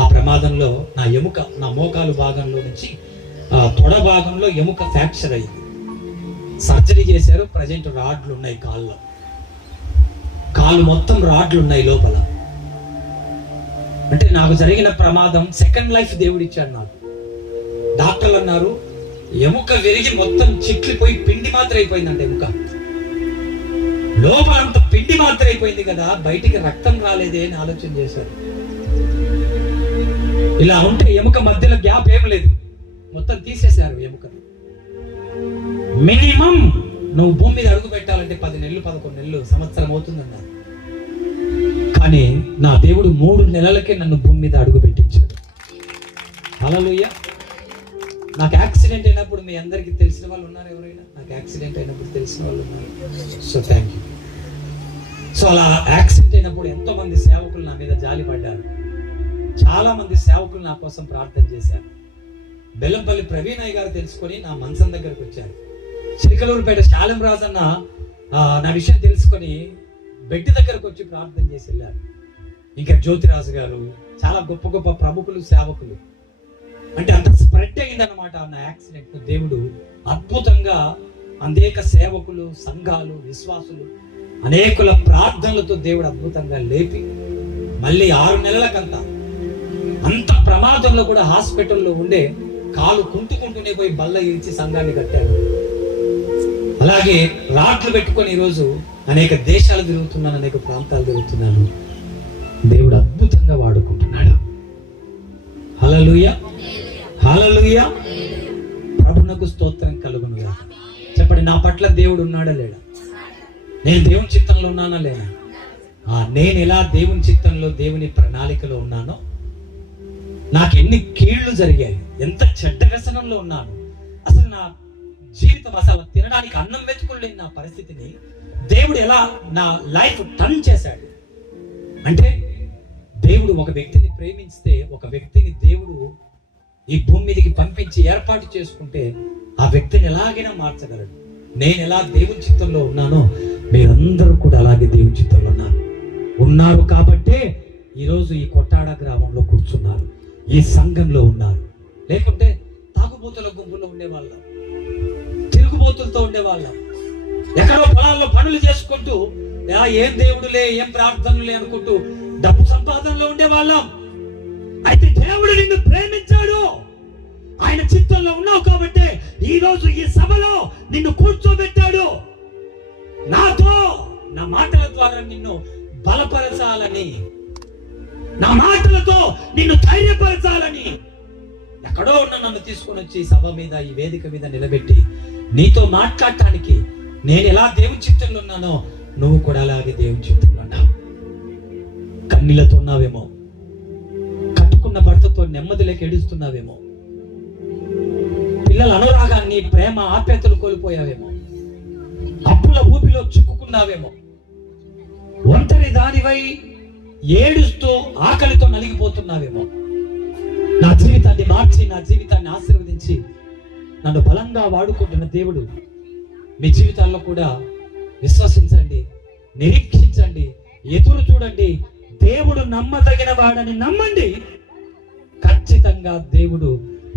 ఆ ప్రమాదంలో నా ఎముక, నా మోకాలు భాగంలో నుంచి తొడ భాగంలో ఎముక ఫ్రాక్చర్ అయింది. సర్జరీ చేశారు. ప్రజెంట్ రాడ్లు ఉన్నాయి కాలు మొత్తం రాడ్లు ఉన్నాయి లోపల. అంటే నాకు జరిగిన ప్రమాదం సెకండ్ లైఫ్ దేవుడు ఇచ్చాడు నాకు. డాక్టర్లు అన్నారు ఎముక విరిగి మొత్తం చిట్లిపోయి పిండి మాత్రం అయిపోయిందంటే ఎముక లోపలంతా పిండి మాత్రం అయిపోయింది కదా, బయటికి రక్తం రాలేదే అని ఆలోచన చేశారు. ఇలా ఉంటే ఎముక మధ్యలో గ్యాప్ ఏం లేదు, మొత్తం తీసేశారు ఎముక. మినిమం నువ్వు భూమి మీద అడుగు పెట్టాలంటే 10 నెలలు 11 నెలలు సంవత్సరం అవుతుందన్నారు. కానీ నా దేవుడు 3 నెలలకే నన్ను భూమి మీద అడుగు పెట్టించాడు. హల్లెలూయా. నాకు యాక్సిడెంట్ అయినప్పుడు మీ అందరికీ తెలిసిన వాళ్ళు ఉన్నారు ఎవరైనా? నాకు యాక్సిడెంట్ అయినప్పుడు తెలిసిన వాళ్ళు ఉన్నారు. So thank you. సో అలా యాక్సిడెంట్ అయినప్పుడు ఎంతో మంది సేవకులు నా మీద జాలి పడ్డారు. చాలా మంది సేవకులు నా కోసం ప్రార్థన చేశారు. బెల్లంపల్లి ప్రవీణయ్య గారు తెలుసుకొని నా మంచం దగ్గరకు వచ్చారు. చిలకలూరుపేట శాలం రాజన్న నా విషయం తెలుసుకొని బెడ్ దగ్గరకు వచ్చి ప్రార్థన చేసి వెళ్ళారు. ఇంకా జ్యోతిరాజు గారు, చాలా గొప్ప గొప్ప ప్రముఖులు, సేవకులు. అంటే అంత స్ప్రెడ్ అయిందన్నమాట నా యాక్సిడెంట్. దేవుడు అద్భుతంగా అనేక సేవకులు, సంఘాలు, విశ్వాసులు, అనేకుల ప్రార్థనలతో దేవుడు అద్భుతంగా లేపి మళ్ళీ 6 నెలలకంతా అంత ప్రమాదంలో కూడా హాస్పిటల్లో ఉండే కాలు కుంటుకుంటూనే పోయి బల్ల ఇచ్చి సంఘాన్ని కట్టాడు. అలాగే రాట్లు పెట్టుకొని ఈరోజు అనేక దేశాలు తిరుగుతున్నాను, అనేక ప్రాంతాలు తిరుగుతున్నాను. దేవుడు అద్భుతంగా వాడుకుంటున్నాడు. హల్లెలూయా, హల్లెలూయా. ప్రభువునకు స్తోత్రం కలుగునుగా. చెప్పండి, నా పట్ల దేవుడు ఉన్నాడా లేడా? నేను దేవుని చిత్తంలో ఉన్నానా లేనా? నేను ఎలా దేవుని చిత్తంలో, దేవుని ప్రణాళికలో ఉన్నానో, నాకు ఎన్ని కీళ్లు జరిగాయి, ఎంత చెడ్డ వ్యసనంలో ఉన్నాను, అసలు నా జీవితం అసలు తినడానికి అన్నం వెతుకులేని నా పరిస్థితిని దేవుడు ఎలా నా లైఫ్ టర్న్ చేశాడు. అంటే దేవుడు ఒక వ్యక్తిని ప్రేమిస్తే, ఒక వ్యక్తిని దేవుడు ఈ భూమి మీదకి పంపించి ఏర్పాటు చేసుకుంటే ఆ వ్యక్తిని ఎలాగైనా మార్చగలడు. నేను ఎలా దేవుని చిత్తంలో ఉన్నానో మీరందరూ కూడా అలాగే దేవుని చిత్తంలో ఉన్నారు కాబట్టే ఈరోజు ఈ కొట్టాడ గ్రామంలో కూర్చున్నారు, ఈ సంఘంలో ఉన్నారు. లేకుంటే తాగుబోతుల గుంపులో ఉండేవాళ్ళం, తిరుగుబోతులతో ఉండేవాళ్ళం, ఎక్కడో పొలాల్లో పనులు చేసుకుంటూ ఏం దేవుడులే, ఏం ప్రార్థనలే అనుకుంటూ డబ్బు సంపాదనలో ఉండేవాళ్ళం. అయితే దేవుడు నిన్ను ప్రేమించాడు, ఆయన చిత్తంలో ఉన్నావు కాబట్టి ఈ రోజు ఈ సభలో నిన్ను కూర్చోబెట్టాడు. నాతో నా మాటల ద్వారా నిన్ను బలపరచాలని, నా మాటలతో నిన్ను ధైర్యపరచాలని ఎక్కడో ఉన్న నన్ను తీసుకొని వచ్చి సభ మీద, ఈ వేదిక మీద నిలబెట్టి నీతో మాట్లాడటానికి, నేను ఎలా దేవుని చిత్తంలో ఉన్నానో నువ్వు కూడా అలాగే దేవుని చిత్తంలో ఉన్నావు. కన్నీళ్లతో ఉన్నావేమో, కట్టుకున్న భర్తతో నెమ్మది లేక ఏడుస్తున్నావేమో, పిల్లల అనురాగాన్ని, ప్రేమ, ఆప్యాయతలు కోల్పోయావేమో, అప్పుల ఊపిలో చిక్కుకున్నావేమో, ఒంటరి దానివై ఏడుస్తూ ఆకలితో నలిగిపోతున్నావేమో. నా జీవితాన్ని మార్చి, నా జీవితాన్ని ఆశీర్వదించి నన్ను బలంగా వాడుకుంటున్న దేవుడు మీ జీవితాల్లో కూడా విశ్వసించండి, నిరీక్షించండి. ఎదురు చూడండి. దేవుడు నమ్మదగిన వాడని నమ్మండి. ఖచ్చితంగా దేవుడు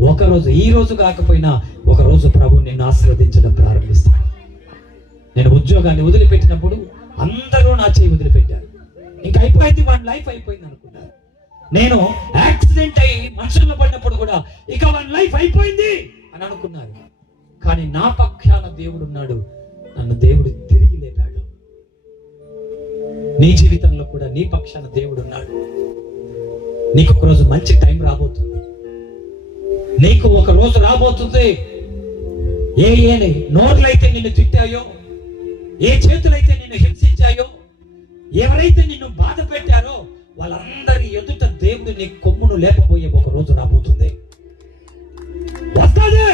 ఒకరోజు, ఈ రోజు కాకపోయినా ఒకరోజు ప్రభు నిన్ను ఆశీర్వదించడం ప్రారంభిస్తాడు. నేను ఉద్యోగాన్ని వదిలిపెట్టినప్పుడు అందరూ నా చేయి వదిలిపెట్టారు. ఇంకా అయిపోయింది, వన్ లైఫ్ అయిపోయింది అనుకున్నారు. నేను యాక్సిడెంట్ అయ్యి మనుషుల్లో పడినప్పుడు కూడా ఇక వన్ లైఫ్ అయిపోయింది అని అనుకున్నారు. కానీ నా పక్షాన దేవుడు ఉన్నాడు. నన్ను దేవుడు తిరిగి లేపాడు. నీ జీవితంలో కూడా నీ పక్షాన దేవుడు ఉన్నాడు. నీకు ఒక రోజు మంచి టైం రాబోతుంది. నీకు ఒక రోజు రాబోతుంది. ఏ నోర్లైతే నిన్ను తిట్టాయో, ఏ చేతులైతే నిన్ను హింసించాయో, ఎవరైతే నిన్ను బాధ పెట్టారో వాళ్ళందరి ఎదుట దేవుడు నీ కొమ్మును లేపబోయే ఒక రోజు రాబోతుంది. వస్తాదే.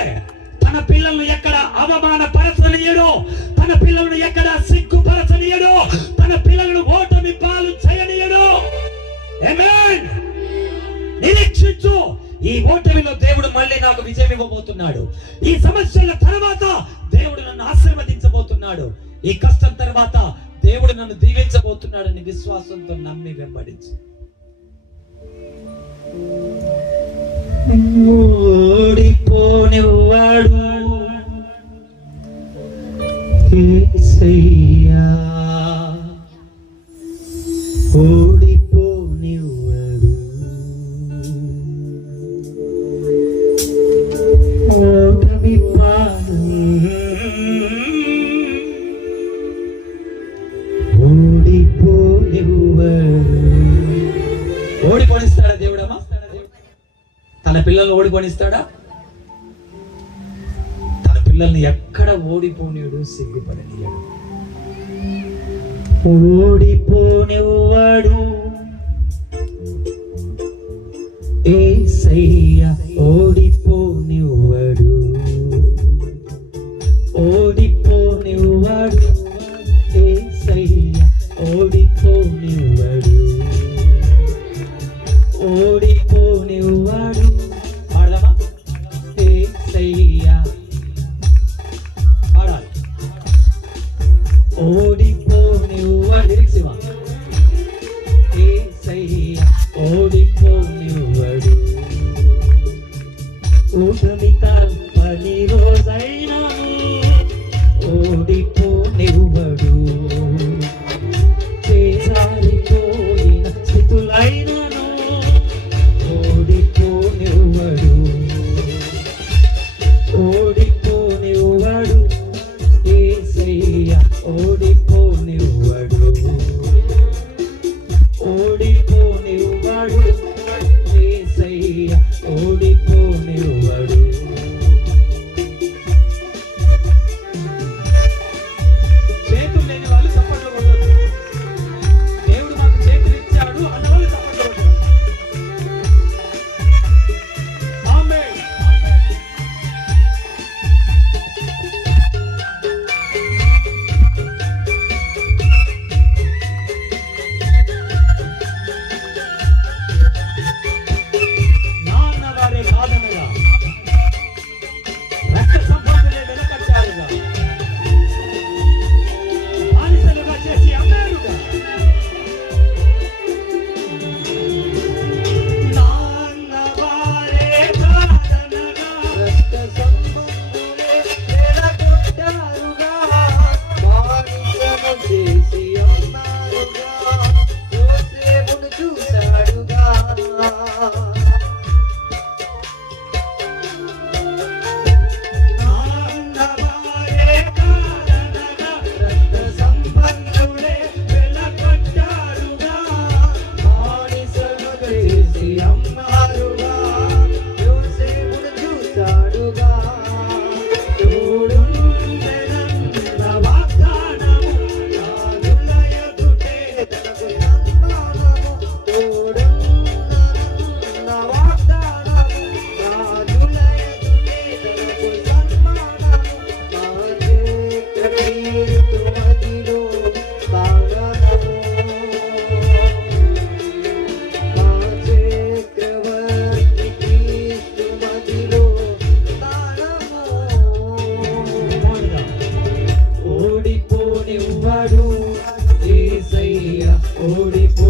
తన పిల్లలను ఎక్కడ అవమానపరచనీయడో, తన పిల్లలను ఎక్కడ సిగ్గుపరచనీయడో, తన పిల్లలను ఓటమి పాలు చేయనీయడో. ఆమేన్. నిరీక్షించు. ఈ ఓటమిలో దేవుడు మళ్ళీ నాకు విజయం ఇవ్వబోతున్నాడు. ఈ సమస్యల తర్వాత దేవుడు నన్ను ఆశీర్వదించబోతున్నాడు. ఈ కష్టం తర్వాత దేవుడు నన్ను దీవించబోతున్నాడని విశ్వాసంతో నమ్మి వెంబడించు. ఓడిపోనివ్వాడు యేసయ్యా, ఓడిపోనివ్వాడు. ఓటమి పాలు ఓడిపోనిస్తాడా దేవుడమ్మా? తన పిల్లల్ని ఓడిపోనిస్తాడా? తన పిల్లల్ని ఎక్కడ ఓడిపోనియడు, సిగ్గుపడనియడు. ఓడిపోనివ్వాడు యేసయ్యా, ఓడిపోనివ్వాడు. ఓడిపోనివ్వాడు యేసయ్యా, ఓడిపోనివ్వాడు. ఓడిపోనివ్వాడు. పాడదామా? యేసయ్యా పాడాలి. ఓడిపోనివ్వాడు. లిరిక్స్ ఇవ్వ. యేసయ్యా, ఓడిపోనివ్వాడు. ఓటమి తప్పని రోజైనా ఓడిపోనివ్వడు. చేజారిపోయి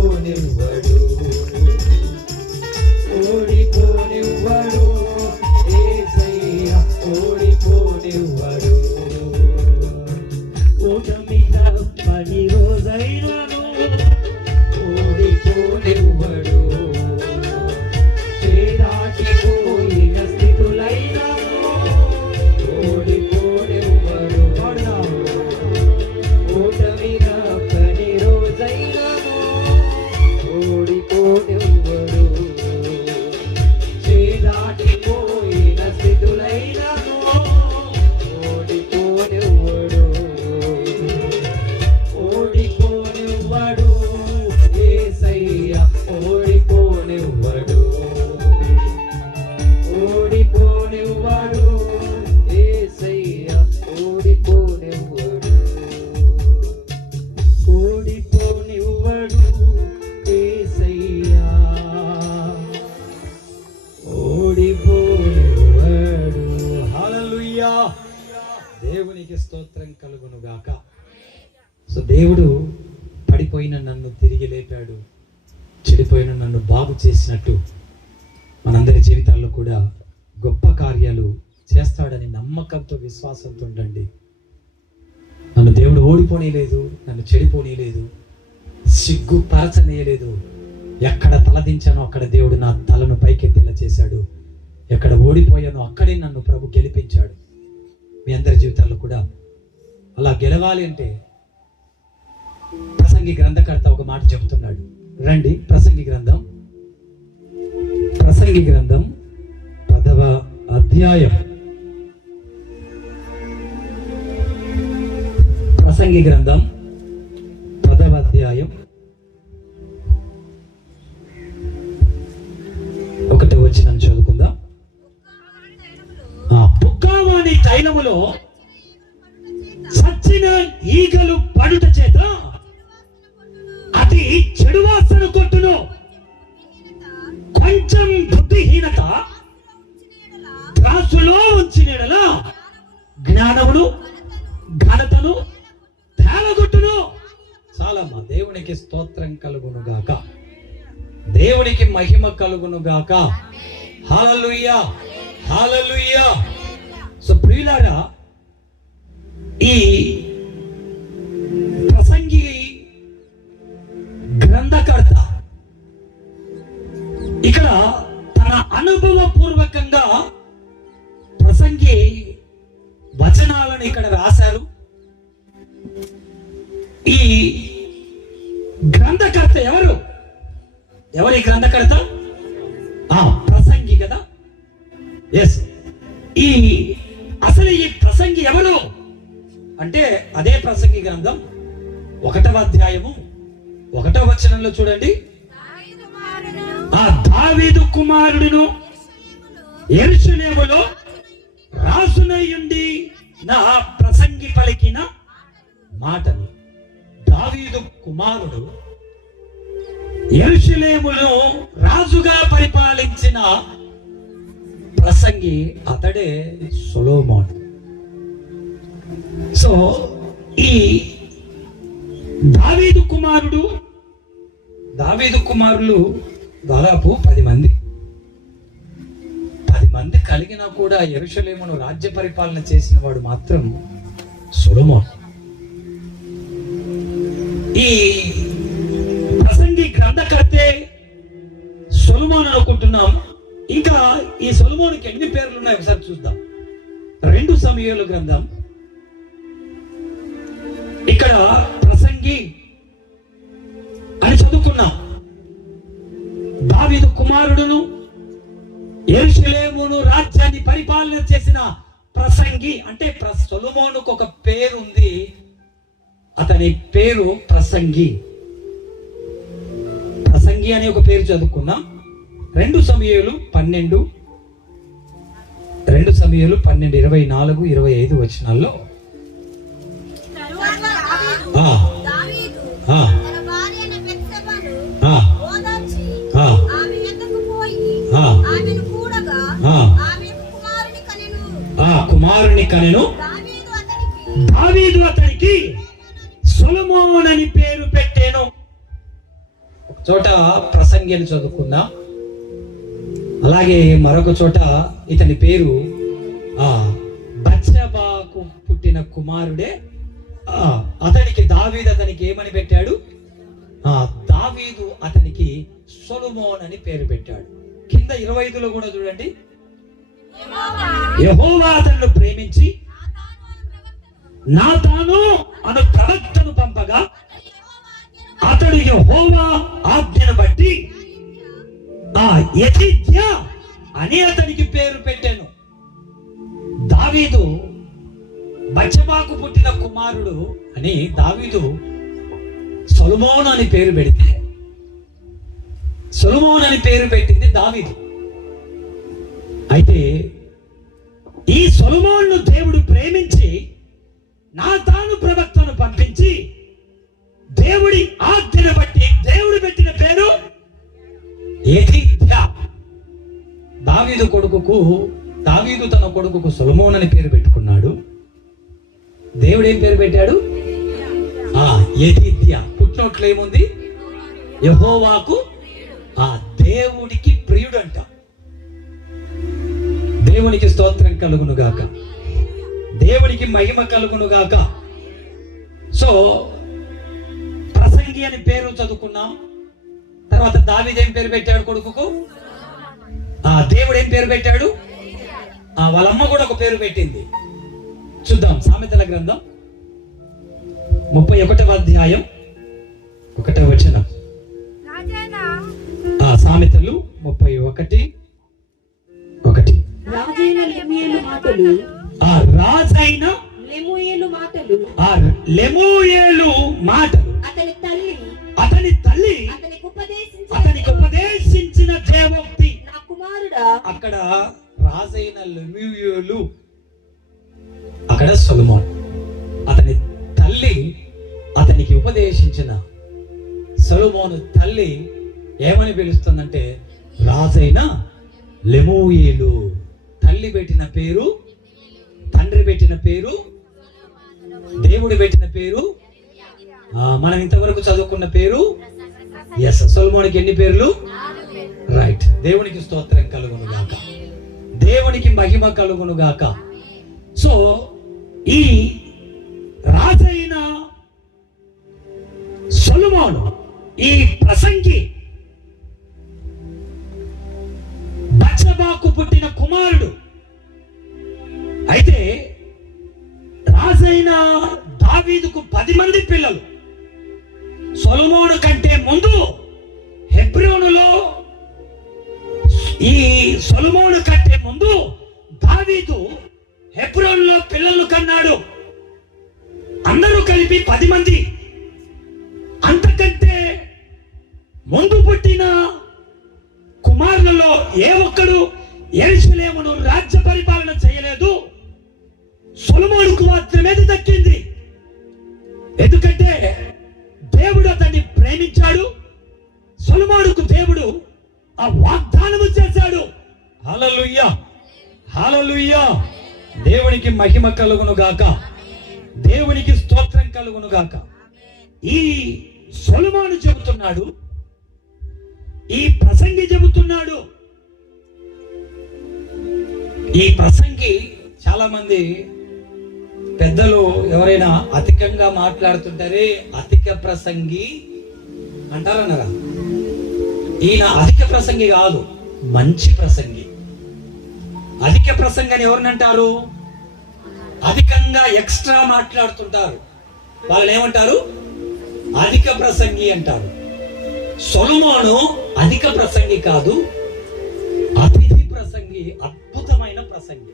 ఓడిపోనివ్వడు, ఓడిపోనివ్వడు యేసయ్య, ఓడిపోనివ్వడు. ఓటమి తప్పని రోజైనను ఓడిపోనివ్వడు, చేదాటిపోయిన స్థితులైనను ఓడిపోనివ్వడు. ఓటమి తప్పని రోజైనను ఓడిపోనివ్వడు, చేదాటిపోయిన స్థితులైనను ఓడిపోనివ్వడు, ఓడిపోనివ్వడు యేసయ్య, ఓడిపోనివ్వడు, ఓడిపోనివ్వడు యేసయ్య, ఓడిపోనివ్వడు, ఓడిపోనివ్వడు యేసయ్య, ఓడిపోనివ్వడు. హల్లెలూయా, దేవునికి స్తోత్రం కలుగును గాక. సో దేవుడు పడిపోయిన నన్ను తిరిగి లేపాడు, చెడిపోయిన నన్ను బాగు చేసినట్టు మనందరి జీవితాల్లో కూడా గొప్ప కార్యాలు చేస్తాడని నమ్మకంతో, విశ్వాసంతో ఉండండి. నన్ను దేవుడు ఓడిపోనీయలేదు, నన్ను చెడిపోనీయలేదు, సిగ్గుపరచనీయలేదు. ఎక్కడ తలదించానో అక్కడ దేవుడు నా తలను పైకెత్తేలా చేశాడు, ఎక్కడ ఓడిపోయానో అక్కడే నన్ను ప్రభు గెలిపించాడు. మీ అందరి జీవితాల్లో కూడా అలా గెలవాలి అంటే ప్రసంగి గ్రంథకర్త ఒక మాట చెబుతున్నాడు. రండి, ప్రసంగి గ్రంథం 10వ అధ్యాయం. ప్రసంగి గ్రంథం 10వ అధ్యాయం 1వ వచనం చదువుకుందాం. పుక్కావాణి తైలములో చచ్చిన ఈగలు పడుట చేత అది చెడు వాసన కొట్టును. కొంచెం బుద్ధిహీనత త్రాసులో ఉంచిన యెడల జ్ఞానమును ఘనతను తేలగొట్టును. చాలమ్మా, దేవునికి స్తోత్రం కలుగును గాక, దేవునికి మహిమ కలుగును గాక. హల్లెలూయా, హల్లెలూయా. సో ప్రియులారా, ఈ ప్రసంగి గ్రంథకర్త ఇక్కడ తన అనుభవపూర్వకంగా ప్రసంగి వచనాలను ఇక్కడ రాశారు. ఈ గ్రంథకర్త ఎవరు? ఈ గ్రంథకర్త? ప్రసంగి కదా. ఎస్. అసలు ఈ ప్రసంగి ఎవరు అంటే అదే ప్రసంగి గ్రంథం 1వ అధ్యాయము 1వ వచనంలో చూడండి. దావీదు కుమారుడును యెరూషలేములో రాజునయుండి నా ప్రసంగి పలికిన మాటలు. దావీదు కుమారుడు యెరూషలేమును రాజుగా పరిపాలించిన ప్రసంగి అతడే సొలొమోను. సో ఈ దావీదు కుమారులు దాదాపు 10 మంది కలిగినా కూడా యెరూషలేమును రాజ్య పరిపాలన చేసిన వాడు మాత్రం సొలొమోను. ఈ ప్రసంగి గ్రంథకర్తే సొలొమోను అనుకుంటున్నాం. ఇంకా ఈ సొలొమోనుకి ఎన్ని పేర్లు ఉన్నాయి ఒకసారి చూద్దాం. 2 సమూయేలు గ్రంథం. ఇక్కడ ప్రసంగి అని చదువుకున్నాం. దావీదు కుమారుడును యెరూషలేమును రాజ్యాన్ని పరిపాలన చేసిన ప్రసంగి అంటే సొలొమోనుకు ఒక పేరు ఉంది, అతని పేరు ప్రసంగి. ప్రసంగి అనే ఒక పేరు చదువుకున్నాం. 2 సమూయేలు 12 24, 25 వచనాల్లో కుమారుని కనెను. దావీదు అతనికి సొలొమోను అని పేరు పెట్టాను. చోట ప్రసంగి అని చదువుకున్నాం. అలాగే మరొక చోట ఇతని పేరు బత్షెబాకు పుట్టిన కుమారుడే. అతనికి దావీదు అతనికి ఏమని పెట్టాడు? దావీదు అతనికి సొలొమోన్ అని పేరు పెట్టాడు. కింద 25లో కూడా చూడండి, యెహోవా అతన్ని ప్రేమించి నాతాను అను ప్రవక్తను పంపగా అతడు యెహోవా ఆజ్ఞను బట్టి యెదిద్యా అని అతనికి పేరు పెట్టాను. దావీదు బత్షెబాకు పుట్టిన కుమారుడు అని దావీదు సొలొమోను అని పేరు పెడితే, సొలొమోను అని పేరు పెట్టింది దావీదు. అయితే ఈ సొలొమోనును దేవుడు ప్రేమించి నాతాను ప్రవక్తను పంపించి దేవుడి ఆజ్ఞను బట్టి దేవుడు పెట్టిన పేరు యెదిద్యా. దావీదు తన కొడుకుకు సొలొమోను అని పేరు పెట్టుకున్నాడు. దేవుడు ఏం పేరు పెట్టాడు? యెదిద్యా. పుట్టినట్లు ఏముంది? యెహోవాకు దేవుడికి ప్రియుడు అంట. దేవునికి స్తోత్రం కలుగును గాక, దేవునికి మహిమ కలుగును గాక. సో ప్రసంగి అని పేరు చదువుకున్నాం. తర్వాత దావీదు ఏం పేరు పెట్టాడు కొడుకుకు? దేవుడు ఏం పేరు పెట్టాడు? వాళ్ళమ్మ కూడా ఒక పేరు పెట్టింది. చూద్దాం సామెతల గ్రంథం 31వ అధ్యాయం 1వ వచనం. సామెతలు 31:1. రాజైన లెమూయేలు మాటలు అతని తల్లి అతనికి ఉపదేశించిన దేవోక్తి. నా కుమారుడా, అక్కడ రాజైన లెమూయేలు, అక్కడ సొలొమోన్. అతని తల్లి అతనికి ఉపదేశించిన సొలొమోను తల్లి ఏమని పిలుస్తుందంటే రాజైన లెమూయేలు. తల్లి పెట్టిన పేరు, తండ్రి పెట్టిన పేరు, దేవుడు పెట్టిన పేరు, మనం ఇంతవరకు చదువుకున్న పేరు. ఎస్, సొలొమోనుకి ఎన్ని పేర్లు? రైట్. దేవునికి స్తోత్రం కలుగును గాక, దేవునికి మహిమ కలుగును గాక. సో ఈ రాజైన సొలొమోను, ఈ ప్రసంగి బత్షెబాకు పుట్టిన కుమారుడు. అయితే రాజైన దావీదుకు 10 మంది పిల్లలు. సొలొమోను కంటే ముందు హెబ్రోనులో, ఈ సొలొమోను కంటే ముందు దావీదు హెబ్రోనులో పిల్లలు కన్నాడు. అందరూ కలిపి 10 మంది. అంతకంటే ముందు పుట్టిన కుమారులలో ఏ ఒక్కడు యెరూషలేమును రాజ్య పరిపాలన చేయలేదు. సొలొమోనుకు మాత్రమే దక్కింది. ఎందుకంటే దేవుడు అతన్ని ప్రేమించాడు. సొలొమోనుకు దేవుడు ఆ వాగ్దానము చేశాడు. హల్లెలూయా, హల్లెలూయా. దేవునికి మహిమ కలుగును గాక, దేవునికి స్తోత్రం కలుగును గాక. ఈ సొలొమోను చెబుతున్నాడు, ఈ ప్రసంగి చెబుతున్నాడు. ఈ ప్రసంగి, చాలా మంది పెద్దలు ఎవరైనా అధికంగా మాట్లాడుతుంటారే అధిక ప్రసంగి అంటారన్నారా? ఈయన అధిక ప్రసంగి కాదు, మంచి ప్రసంగి. అధిక ప్రసంగి అని ఎవరినంటారు? అధికంగా ఎక్స్ట్రా మాట్లాడుతుంటారు, వాళ్ళని ఏమంటారు? అధిక ప్రసంగి అంటారు. సొలొమోను అధిక ప్రసంగి కాదు, అతిథి ప్రసంగి, అద్భుతమైన ప్రసంగి,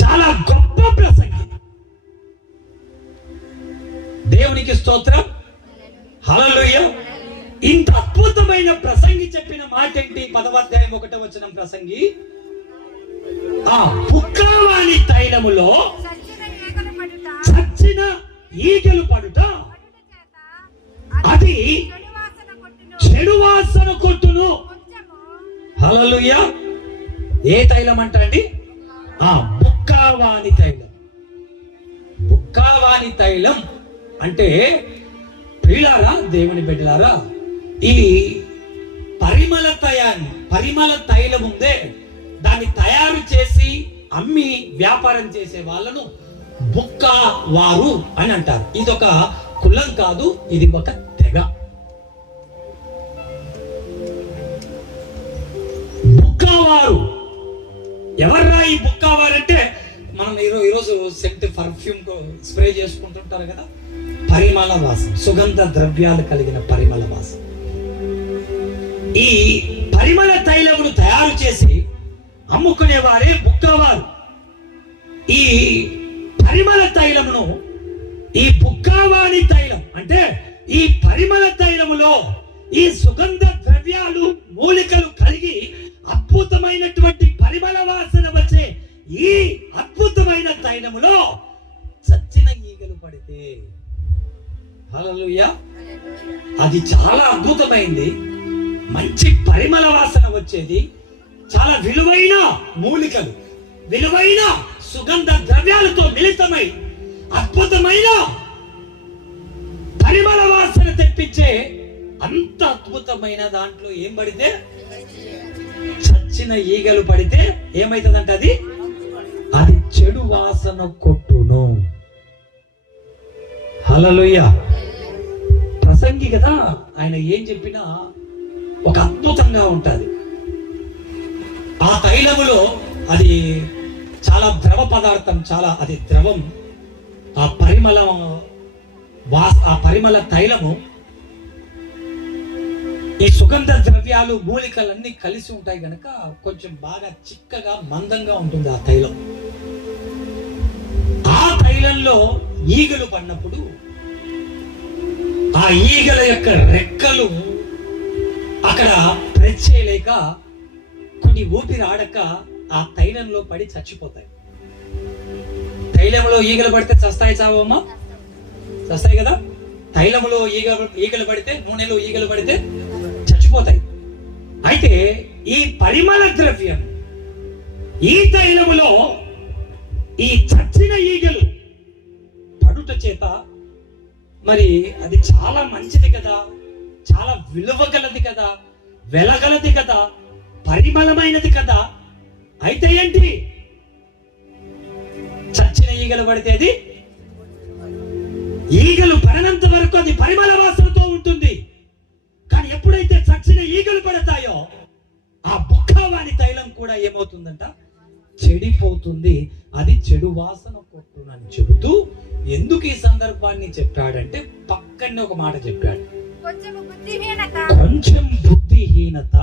చాలా గొప్ప ప్రసంగి. దేవునికి స్తోత్రం, హల్లెలూయా. ఇంత అద్భుతమైన ప్రసంగి చెప్పిన మాట ఏంటి? 10వ అధ్యాయం 1వ వచనం ప్రసంగి, పుక్కవాని తైలములో చచ్చిన ఈగలు పడుట అది చెడు వాసన కొట్టును. హల్లెలూయా. ఏ తైలం అంటండి? బుక్కవాని తైలం. బుక్కవాని తైలం అంటే ప్రియులారా, దేవుని బిడ్డలారా, ఈ పరిమళ తైలం ఉందే, దాన్ని తయారు చేసి అమ్మి వ్యాపారం చేసే వాళ్ళను బుక్క వారు అని అంటారు. ఇది ఒక కులం కాదు, ఇది ఒక తెగ. బుక్కవారు ఎవర్రా ఈ బుక్కవారంటే, మనం ఈరోజు సెంట్ పర్ఫ్యూమ్ స్ప్రే చేసుకుంటుంటారు కదా, పరిమళ వాసన, సుగంధ ద్రవ్యాలు కలిగిన పరిమళ వాసన. ఈ పరిమళ తైలమును తయారు చేసి అమ్ముకునే వారే బుక్కవారు. ఈ పరిమళ తైలమును, ఈ బుక్కవాణి తైలం అంటే ఈ పరిమళ తైలములో ఈ సుగంధ ద్రవ్యాలు మూలికలు కలిగి అద్భుతమైనటువంటి పరిమళ వాసన వచ్చే ఈ అద్భుతమైన తైలములో చచ్చిన ఈగలు పడితే, హల్లెలూయా, అది చాలా అద్భుతమైంది, మంచి పరిమళ వాసన వచ్చేది, చాలా విలువైన మూలికలు, విలువైన సుగంధ ద్రవ్యాలతో మిళితమై అద్భుతమైన పరిమళ వాసన తెప్పించే అంత అద్భుతమైన దాంట్లో ఏం పడితే, చచ్చిన ఈగలు పడితే ఏమైతుందంట, అది చెడు వాసన కొట్టును. హల్లెలూయా. ప్రసంగి కదా, ఆయన ఏం చెప్పినా ఒక అద్భుతంగా ఉంటుంది. ఆ తైలములో అది చాలా ద్రవ పదార్థం, చాలా అది ద్రవం. ఆ పరిమళ తైలము, ఈ సుగంధ ద్రవ్యాలు మూలికలన్నీ కలిసి ఉంటాయి గనక కొంచెం బాగా చిక్కగా మందంగా ఉంటుంది ఆ తైలం. ఆ తైలంలో ఈగలు పడినప్పుడు ఆ ఈగల యొక్క రెక్కలు అక్కడ ప్రెస్ చేయలేక, కొన్ని ఊపిరి ఆడక ఆ తైలంలో పడి చచ్చిపోతాయి. తైలంలో ఈగలు పడితే చస్తాయి, చావమ్మా? చస్తాయి కదా. తైలంలో ఈగలు పడితే, నూనెలో ఈగలు పడితే చచ్చిపోతాయి. అయితే ఈ పరిమళ ద్రవ్యం, ఈ తైలములో ఈ చచ్చిన ఈగలు పడుట చేత, మరి అది చాలా మంచిది కదా, చాలా విలువ గలది కదా, వెలగలది కదా, పరిమళమైనది కదా. అయితే ఏంటి, చచ్చిన ఈగలు పడితే అది, ఈగలు పడినంత వరకు అది పరిమళ వాసనతో ఉంటుంది. కానీ ఎప్పుడైతే చచ్చిన ఈగలు పడతాయో ఆ బుక్కవాణి తైలం కూడా ఏమవుతుందంట, చెడిపోతుంది. అది చెడు వాసన కొట్టునని చెబుతూ ఎందుకు ఈ సందర్భాన్ని చెప్పాడంటే, పక్కనే ఒక మాట చెప్పాడు, కొంచెం బుద్ధిహీనత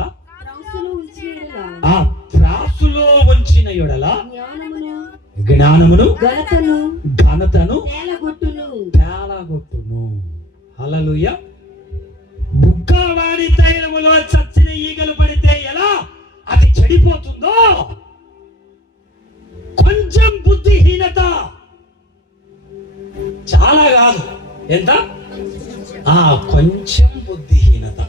ఆ త్రాసులో ఉంచిన యెడల జ్ఞానమును ఘనతను తేలగొట్టును. హల్లెలూయా. బుక్కవాణి తైలములో చచ్చిన ఈగలు పడితే ఎలా అది చెడిపోతుందో, కొంచెం బుద్ధిహీనత, చాలా కాదు, ఎంత, కొంచెం బుద్ధిహీనత,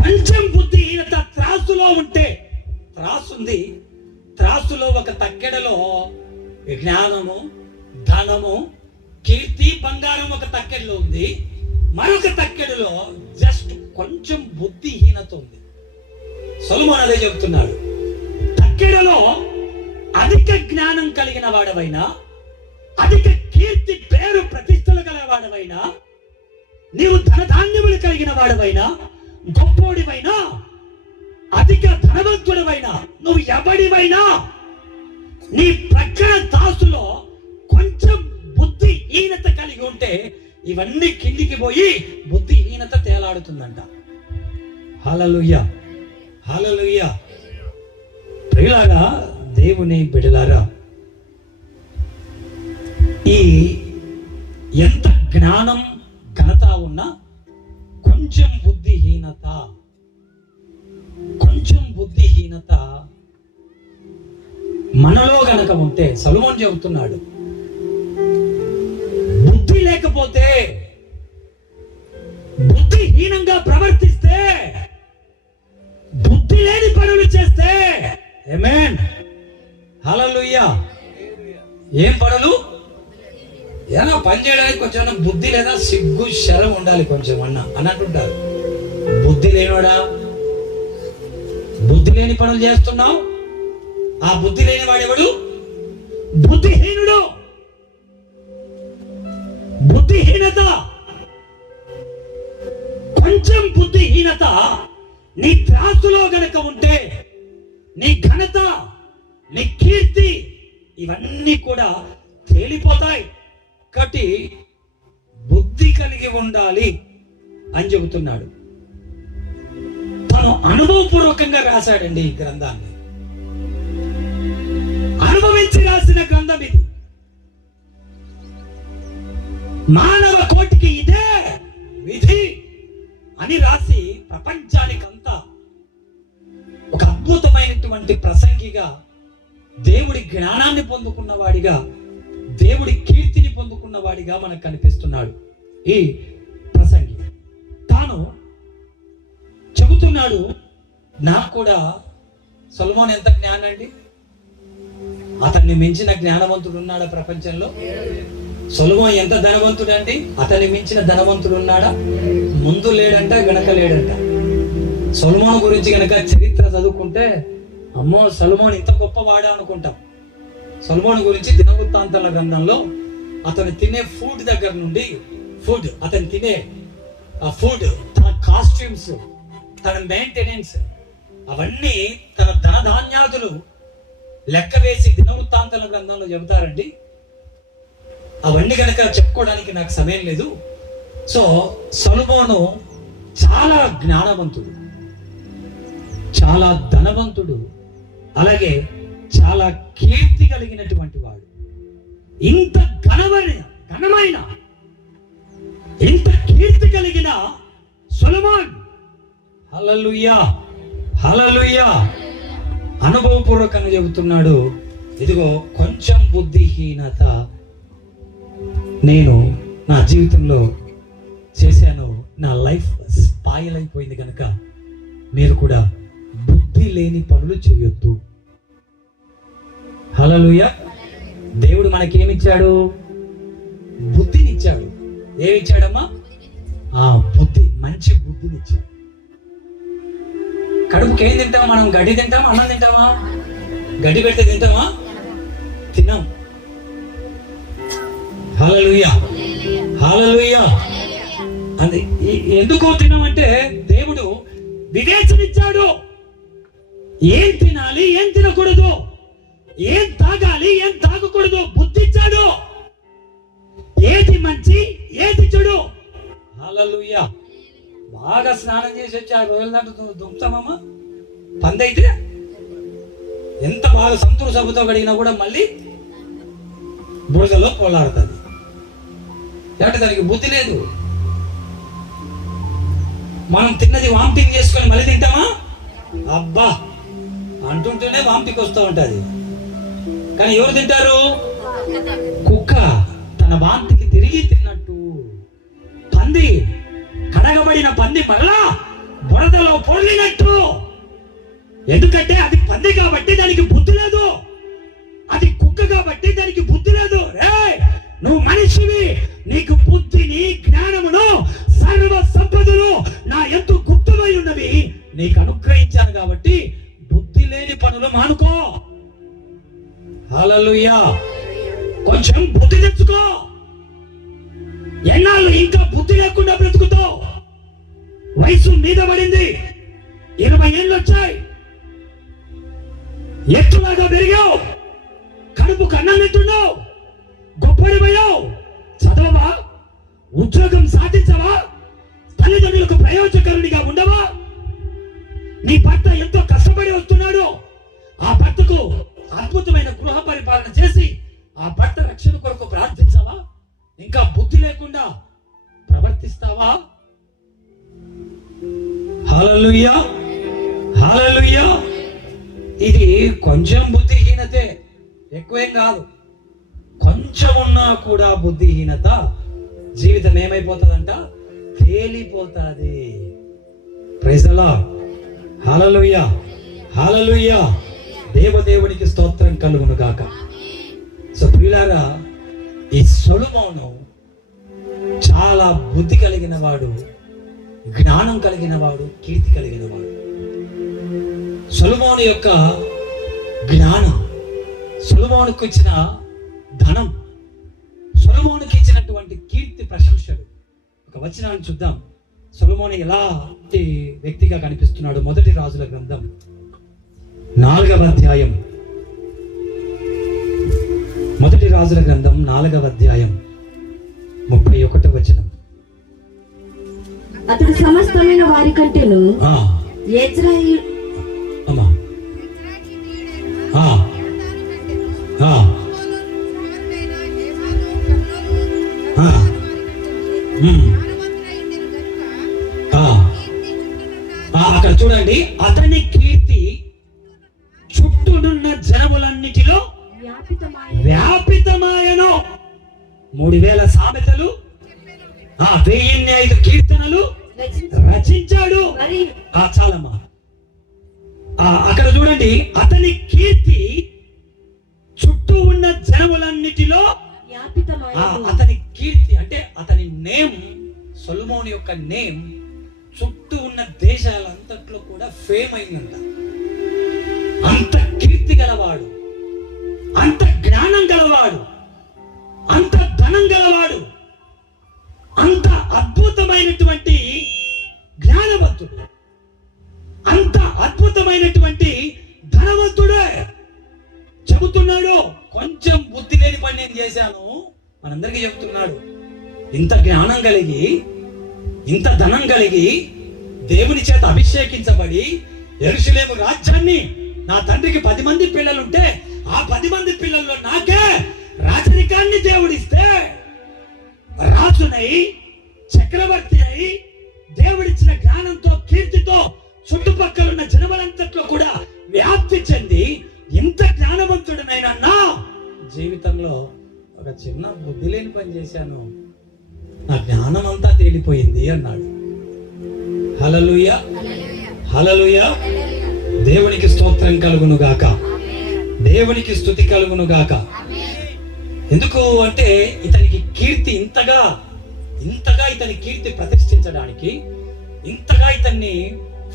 కొంచెం బుద్ధిహీనత త్రాసులో ఉంటే, త్రాసుంది, త్రాసులో ఒక తక్కెడలో జ్ఞానము, ధనము, కీర్తి, బంగారం ఒక తక్కెడలో ఉంది, మరొక తక్కెడలో జస్ట్ కొంచెం బుద్ధిహీనత ఉంది. సొలొమోను అదే చెప్తున్నాడు. తక్కెడలో అధిక జ్ఞానం కలిగిన వాడవైనా, అధిక కీర్తి, పేరు, ప్రతిష్టలు కలిగిన వాడవైనా, నీవు ధనధాన్యములు కలిగిన వాడవైనా, గొప్పోడివైనా, అధిక ధనవంతుడవైనా, నువ్వు ఎవడివైనా, నీ ప్రక్కన తాసులో కొంచెం బుద్ధిహీనత కలిగి ఉంటే ఇవన్నీ కిందికి పోయి బుద్ధిహీనత తేలాడుతుందంట. హల్లెలూయా, హల్లెలూయా. ప్రియులారా, దేవుని బిడ్డలారా, ఈ ఎంత జ్ఞానం, ఘనత ఉన్నా కొంచెం బుద్ధిహీనత, కొంచెం బుద్ధిహీనత మనలో గనక ఉంటే, సొలొమోను చెబుతున్నాడు, బుద్ధి లేకపోతే, బుద్ధిహీనంగా ప్రవర్తిస్తే, బుద్ధి లేని పనులు చేస్తే, ఆమేన్, హల్లెలూయా. ఏం పనులు? ఏదైనా పని చేయడానికి కొంచెం బుద్ధి లేదా సిగ్గు శరం ఉండాలి కొంచెం అన్నట్టుంటారు. బుద్ధి లేనివాడా? బుద్ధి లేని పనులు చేస్తున్నావు. ఆ బుద్ధి లేని వాడెవడు? బుద్ధిహీనుడు. బుద్ధిహీనత, కొంచెం బుద్ధిహీనత నీ త్రాసులో గనక ఉంటే నీ ఘనత, నీ కీర్తి ఇవన్నీ కూడా తేలిపోతాయి. కాబట్టి బుద్ధి కలిగి ఉండాలి అని చెబుతున్నాడు. తను అనుభవపూర్వకంగా రాశాడండి ఈ గ్రంథాన్ని. అనుభవించి రాసిన గ్రంథం ఇది. మానవ కోటికి ఇదే విధి అని రాసి ప్రపంచానికంతా ఒక అద్భుతమైనటువంటి ప్రసంగిగా, దేవుడి జ్ఞానాన్ని పొందుకున్నవాడిగా, దేవుడి కీర్తిని పొందుకున్నవాడిగా మనకు కనిపిస్తున్నాడు ఈ ప్రసంగి. తాను చెబుతున్నాడు, నాకు కూడా సొలొమోను ఎంత జ్ఞానండి, అతన్ని మించిన జ్ఞానవంతుడు ఉన్నాడా ప్రపంచంలో? సొలొమోను ఎంత ధనవంతుడు అండి, అతన్ని మించిన ధనవంతుడు ఉన్నాడా? ముందు లేడంట, వెనక లేడంట. సొలొమోను గురించి గనక చరిత్ర చదువుకుంటే అమ్మో సొలొమోను ఇంత గొప్పవాడా అనుకుంటాం. సొలొమోను గురించి దినవృత్తాంతాల గ్రంథంలో అతను తినే ఫుడ్ దగ్గర నుండి అతను తినే ఆ ఫుడ్, తన కాస్ట్యూమ్స్, తన మెయింటెనెన్స్, అవన్నీ తన ధనధాన్యాదులు లెక్క వేసి దినవృత్తాంతాల గ్రంథంలో చెబుతారండి. అవన్నీ కనుక చెప్పుకోవడానికి నాకు సమయం లేదు. సో సొలొమోను చాలా జ్ఞానవంతుడు, చాలా ధనవంతుడు, అలాగే చాలా కీర్తి కలిగినటువంటి వాడు. ఇంత ఘనమైన ఇంత కీర్తి కలిగిన సొలొమోన్ హల్లెలూయా హల్లెలూయా అనుభవపూర్వకంగా చెబుతున్నాడు, ఇదిగో కొంచెం బుద్ధిహీనత నేను నా జీవితంలో చేశాను, నా లైఫ్ స్పాయిల్ అయిపోయింది కనుక మీరు కూడా బుద్ధి లేని పనులు చేయొద్దు. హల్లెలూయా. దేవుడు మనకేమిచ్చాడు? బుద్ధినిచ్చాడు. ఏమిచ్చాడమ్మా? బుద్ధి, మంచి బుద్ధినిచ్చాడు. కడుపుకి ఏం తింటామా మనం? గడ్డి తింటామా? అన్నం తింటామా? గడ్డి పెడితే తింటామా? తిన్నాం. హల్లెలూయా హల్లెలూయా. అది ఎందుకో తిన్నామంటే దేవుడు వివేచనిచ్చాడు. ఏం తినాలి, ఏం తినకూడదు, ఏం తాగాలి, ఏం తాగకూడదు బుద్ధి ఇచ్చాడు. ఏది మంచి, ఏది చెడు. హల్లెలూయా. బాగా స్నానం చేసి వచ్చి 6 రోజుల దాంట్లో దుంపుతామమ్మా. పందైతే ఎంత బాగా సంతూరు సబ్బుతో కడిగినా కూడా మళ్ళీ బురదలో పోలాడుతుంది. అంటే దానికి బుద్ధి లేదు. మనం తిన్నది వాంపింగ్ చేసుకొని మళ్ళీ తింటామా? అబ్బా అంటుంటేనే వాంపింగ్ వస్తూ ఉంటుంది. కానీ ఎవరు తింటారు? కుక్క తన వాంతికి తిరిగి తిన్నట్టు. పంది, కడగబడిన పంది మరలా బురదలో పొర్లినట్టు. ఎందుకంటే అది పంది కాబట్టి దానికి బుద్ధి లేదు, అది కుక్క కాబట్టి దానికి బుద్ధి లేదు. నువ్వు మనిషివి, నీకు బుద్ధిని, జ్ఞానమును, సర్వ సంపదలు నా ఎంతో గుప్తమై ఉన్నవి నీకు అనుగ్రహించాను కాబట్టి బుద్ధి లేని పనులు మానుకో. హల్లెలూయా. కొంచెం బుద్ధి తెచ్చుకో. ఎన్నాళ్ళు ఇంకా బుద్ధి లేకుండా బ్రతుకుతావు? వయసు మీద పడింది, 20 ఏళ్ళు వచ్చాయి, ఎత్తులాగా పెరిగావు, కడుపు కన్నం ఎత్తున్నావు, గొప్పడిపోయావు. చదవవా? ఉద్యోగం సాధించవా? తల్లిదండ్రులకు ప్రయోజకరునిగా ఉండవా? నీ భర్త ఎంతో కష్టపడి వస్తున్నాడు, ఆ భర్తకు అద్భుతమైన గృహ పరిపాలన చేసి ఆ భర్త రక్షణ కొరకు ప్రార్థించవా? ఇంకా బుద్ధి లేకుండా ప్రవర్తిస్తావా? హల్లెలూయా హల్లెలూయా. ఇది కొంచెం బుద్ధిహీనతే, ఎక్కువేం కాదు. కొంచెం ఉన్నా కూడా బుద్ధిహీనత జీవితం ఏమైపోతుందంట? తేలిపోతుంది. Praise the lord. Hallelujah hallelujah. దేవదేవునికి స్తోత్రం కలుగును గాక. సో ప్రియులారా, ఈ సొలొమోను చాలా బుద్ధి కలిగిన వాడు, జ్ఞానం కలిగిన వాడు, కీర్తి కలిగిన వాడు. సొలొమోను యొక్క జ్ఞానం, సొలొమోనుకు ఇచ్చిన ధనం, సొలొమోనుకి ఇచ్చినటువంటి కీర్తి, ప్రశంసలు. ఒక వచనాన్ని చూద్దాం. సొలొమోను ఎలాంటి వ్యక్తిగా కనిపిస్తున్నాడు. మొదటి రాజుల గ్రంథం 4వ అధ్యాయం, మొదటి రాజుల గ్రంథం 4వ అధ్యాయం 31వ వచనం. అతడు సమస్తమైన వారి కంటేను యెజ్రెయేలు అమ్మా అక్కడ చూడండి, అతని కీర్తి చుట్టూనున్న జనములన్నిటిలో వ్యాపితమాయను. 3000 సామెతలు, 1005 కీర్తనలు రచించాడు. చాలమ్మా. అక్కడ చూడండి, అతని కీర్తి చుట్టూ ఉన్న జనములన్నిటిలో, అతని కీర్తి అంటే అతని నేమ్, సొలొమోను యొక్క నేమ్ చుట్టూ ఉన్న దేశాలంతట్లో కూడా ఫేమ్ అయిందంట. అంత కీర్తి గలవాడు, అంత జ్ఞానం గలవాడు, అంత ధనం గలవాడు, అంత అద్భుతమైనటువంటి జ్ఞానవంతుడు, అంత అద్భుతమైనటువంటి ధనవంతుడే. చెబుతున్నాడు, కొంచెం బుద్ధి లేని పని నేను చేశాను మనందరికీ చెబుతున్నాడు. ఇంత జ్ఞానం కలిగి, ఇంత ధనం కలిగి, దేవుని చేత అభిషేకించబడి యెరూషలేము రాజ్యాన్ని, నా తండ్రికి 10 మంది పిల్లలుంటే ఆ 10 మంది పిల్లల్లో నాకే రాజరికాన్ని దేవుడిస్తే, రాజునై చక్రవర్తి అయి దేవుడిచ్చిన జ్ఞానంతో, కీర్తితో చుట్టుపక్కల ఉన్న జనములంతట్లో కూడా వ్యాప్తి చెంది ఇంత జ్ఞానవంతుడినైనా నా జీవితంలో ఒక చిన్న బుద్ధి లేని పని చేశాను, నా జ్ఞానం అంతా తేలిపోయింది అన్నాడు. హల్లెలూయా, హల్లెలూయా. దేవునికి స్తోత్రం కలుగును గాక, దేవునికి స్తుతి కలుగును గాక. ఎందుకు అంటే ఇతనికి కీర్తి ఇంతగా ఇతని కీర్తి ప్రతిష్ఠించడానికి, ఇంతగా ఇతన్ని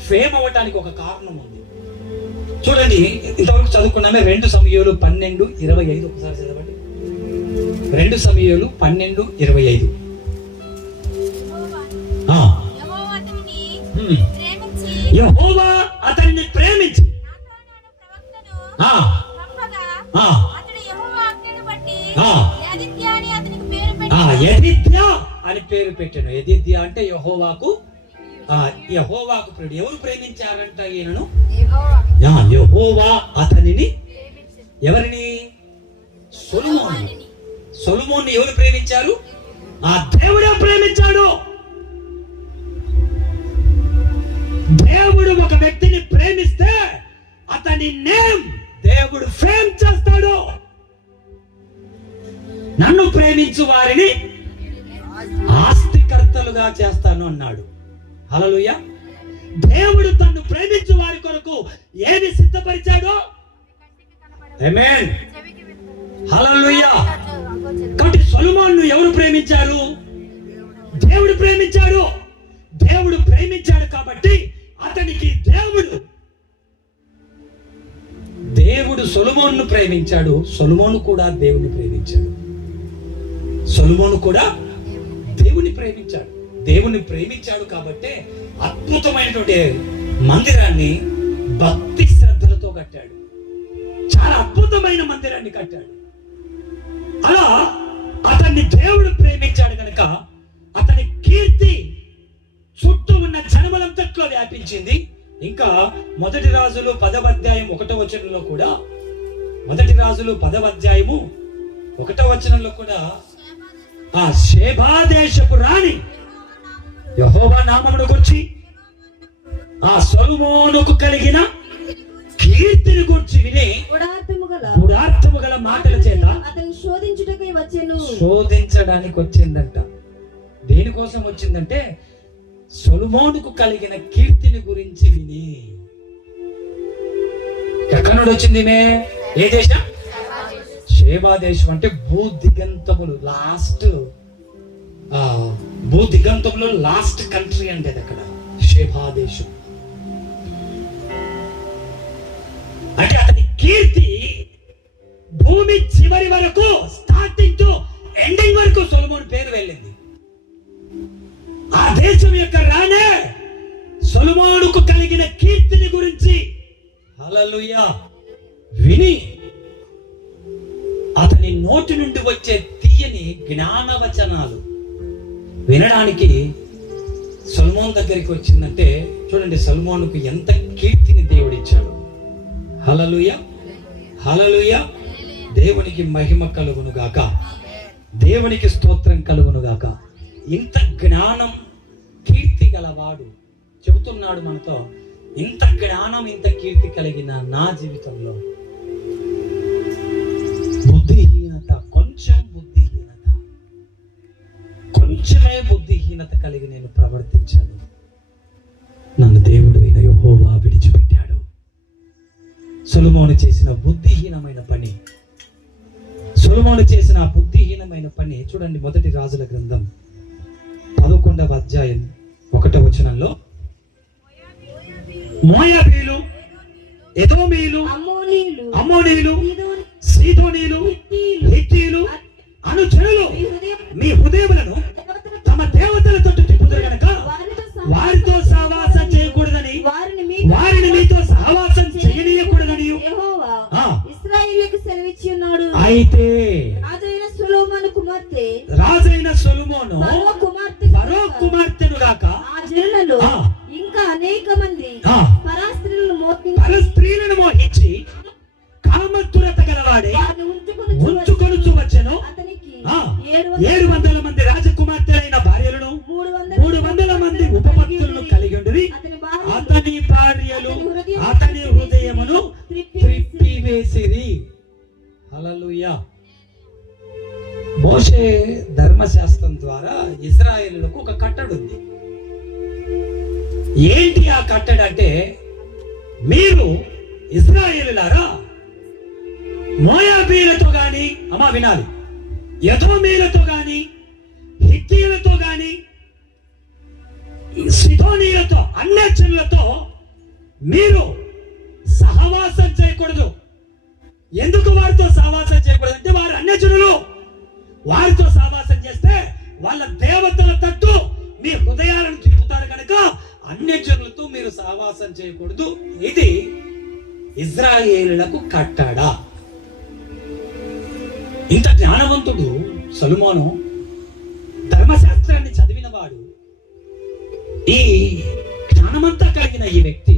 ఫేమ్ అవ్వటానికి ఒక కారణం ఉంది. చూడండి, ఇంతవరకు చదువుకున్నామే 2 సమూయేలు 12:25. ఒకసారి చదవండి. 2 సమూయేలు 12:25. యెహోవా అతన్ని ప్రేమించి యెదిద్యా అని పేరు పెట్టాను. యెదిద్యా అంటే యెహోవాకు ప్రియుడు. ఎవరు ప్రేమించారంట ఈయనను? యెహోవా అతనిని, ఎవరిని? సొలొమోన్ని ఎవరు ప్రేమించారు? ఆ దేవుడే ప్రేమించాడు. దేవుడు ఒక వ్యక్తిని ప్రేమిస్తే అతని నేమ్ దేవుడు ఫేమ్ చేస్తాడు. నన్ను ప్రేమించు వారిని ఆస్తికర్తలుగా చేస్తాను అన్నాడు. హల్లెలూయా. దేవుడు తన్ను ప్రేమించు వారి కొరకు ఏమి సిద్ధపరిచాడో, ఆమేన్, హల్లెలూయా. కాబట్టి సొలొమోను ఎవరు ప్రేమించారు? దేవుడు ప్రేమించాడు. దేవుడు ప్రేమించాడు కాబట్టి అతనికి దేవుడు సొలొమోనును ప్రేమించాడు. సొలొమోను కూడా దేవుని ప్రేమించాడు. సొలొమోను కూడా దేవుని ప్రేమించాడు. దేవుని ప్రేమించాడు కాబట్టి అద్భుతమైనటువంటి మందిరాన్ని భక్తి శ్రద్ధలతో కట్టాడు. చాలా అద్భుతమైన మందిరాన్ని కట్టాడు. అలా అతన్ని దేవుడు ప్రేమించాడు కనుక అతని కీర్తి చుట్టూ ఉన్న జనములంతట్లో వ్యాపించింది. ఇంకా మొదటి రాజులు 10వ అధ్యాయం 1వ వచనంలో కూడా, మొదటి రాజులు 10వ అధ్యాయము 1వ వచనంలో కూడా ఆ షేబా దేశపు రాణి యెహోవా నామమును గురించి, ఆ సొలొమోనుకు కలిగిన కీర్తిని గురించి విని గుడార్థము గల మాటల చేత అతను శోధించడానికి వచ్చిందంట. దేనికోసం వచ్చిందంటే సొలొమోనుకు కలిగిన కీర్తిని గురించి విని. ఎక్కడి నుండి వచ్చింది? ఏ దేశం? షేబా దేశం అంటే భూ దిగంతములో లాస్ట్ కంట్రీ అంటే అది అక్కడ షేబా దేశం. అంటే అతని కీర్తి భూమి చివరి వరకు, స్టార్టింగ్ టు ఎండింగ్ వరకు సొలొమోను పేరు వెళ్ళింది. ఆ దేశం యొక్క రాణే సొలొమోనుకు కలిగిన కీర్తిని గురించి హల్లెలూయా విని అతని నోటి నుండి వచ్చే తీయని జ్ఞానవచనాలు వినడానికి సొలొమోను దగ్గరికి వచ్చిందంటే చూడండి, సొలొమోనుకు ఎంత కీర్తిని దేవుడిచ్చాడు. హల్లెలూయా హల్లెలూయా. దేవునికి మహిమ కలుగును గాక, దేవునికి స్తోత్రం కలుగును గాక. ఇంత జ్ఞానం కీర్తి గలవాడు చెబుతున్నాడు మనతో. ఇంత జ్ఞానం ఇంత కీర్తి కలిగిన నా జీవితంలో బుద్ధిహీనత, కొంచెమే బుద్ధిహీనత కలిగి నేను ప్రవర్తించాను. నన్ను దేవుడు అయిన యెహోవా విడిచిపెట్టాడు. సొలొమోను చేసిన బుద్ధిహీనమైన పని చూడండి. మొదటి రాజుల గ్రంథం 11వ అధ్యాయం 1వ వచనంలో మోయాబీలు, ఎదోమీలు, అమ్మోనీలు, సీదోనీలు, హిత్తీలు అను జనులు మీ హృదయములను తమ దేవతలతో తిప్పుదురు గనుక వారితో సహవాసం చేయకూడదని, వారిని మీతో సహవాసం చేయనీయకూడదని ఇశ్రాయేలుకు సెలవిచ్చి ఉన్నాడు. అయితే రాజైన సొలొమోను ఫరో కుమార్తెను గాక ఆ జనులలో ఇంకా అనేక మంది పరస్త్రీలను మోహించి కామతురత గలవాడే ఉంచుకొనుచు వచ్చెను. 700 మంది రాజకుమార్తెలైన భార్యలను 300 మంది ఉపపత్తులను కలిగి ఉండి అతని భార్యలు అతని హృదయమును త్రిప్పివేసిరి. హల్లెలూయా. మోషే ధర్మశాస్త్రం ద్వారా ఇశ్రాయేలులకు ఒక కట్టడి ఉంది. ఏంటి ఆ కట్టడి అంటే, మీరు ఇశ్రాయేలులారా మోయాబీలతో గాని, అమ్మా వినాలి, ఎదోమీలతో గాని, హిత్తీలతో గాని, సిదోనీలతో, అన్యజనులతో మీరు సహవాసం చేయకూడదు. ఎందుకు వారితో సహవాసం చేయకూడదు అంటే, వారు అన్యజనులు. వారితో సహవాసం చేస్తే వాళ్ళ దేవతల తట్టు మీ హృదయాలను తిప్పుతారు కనుక అన్యజనులతో మీరు సహవాసం చేయకూడదు. ఇది ఇశ్రాయేలులకు కట్టడా. ఇంత జ్ఞానవంతుడు సొలొమోను, ధర్మశాస్త్రాన్ని చదివినవాడు, ఈ జ్ఞానమంతా కలిగిన ఈ వ్యక్తి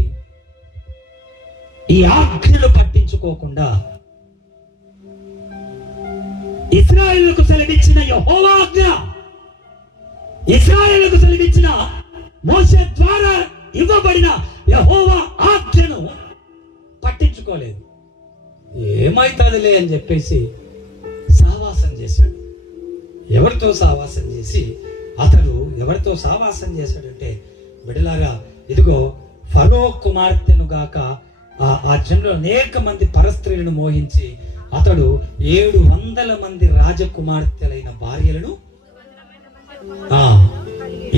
ఈ ఆజ్ఞలు పట్టించుకోకుండా ఇశ్రాయేలుకు సెలవిచ్చిన యెహోవా ఆజ్ఞ, ఇశ్రాయేలుకు సెలవిచ్చిన మోషే ద్వారా ఇవ్వబడిన యెహోవా ఆజ్ఞను పట్టించుకోలేదు. ఏమైతుందిలే అని చెప్పేసి సహవాసం చేశాడు. ఎవరితో సహవాసం చేసి అతడు ఎవరితో సహవాసం చేశాడంటే, బిడ్డలారా, ఇదిగో ఫరో కుమార్తెను గాక ఆ జనులు అనేక మంది పరస్త్రీలను మోహించి అతడు 700 మంది రాజకుమార్తెలైన భార్యలను,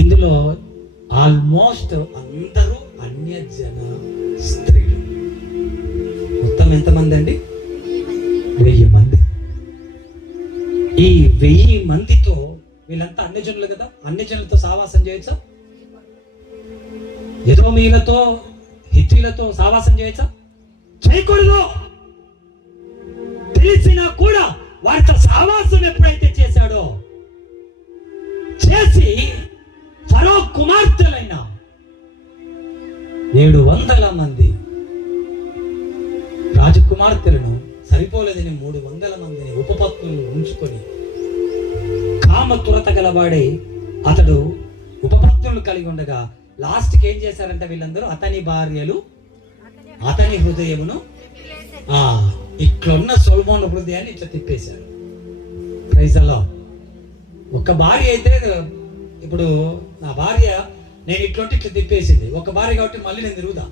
ఇందులో ఆల్మోస్ట్ అందరూ అన్యజన స్త్రీలు. మొత్తం ఎంతమంది అండి? 1000 మంది. ఈ 1000 మందితో వీళ్ళంతా అన్యజనులు కదా, అన్యజనులతో సహవాసం చేయొచ్చా? ఎదోమీలతో, హిత్తీలతో సహవాసం చేయొచ్చా? చేయకూడదు. తెలిసినా కూడా వారితో సహవాసం ఎప్పుడైతే చేశాడో, చేసి ఫరో కుమార్తెలైన 700 మంది రాజకుమార్తెలను సరిపోలేదని 300 మందిని ఉపపత్నులను ఉంచుకొని కామ తురత గలవాడే అతడు ఉపపత్నులు కలిగి ఉండగా లాస్ట్కి ఏం చేశారంటే వీళ్ళందరూ అతని భార్యలు అతని హృదయమును ఇట్లున్న సొలొమోను హృదయాన్ని ఇట్లా తిప్పేశారు. Praise the lord. ఒక భార్య అయితే, ఇప్పుడు నా భార్య నేను ఇట్లా తిప్పేసింది, ఒక భార్య కాబట్టి మళ్ళీ నేను తిరుగుదా.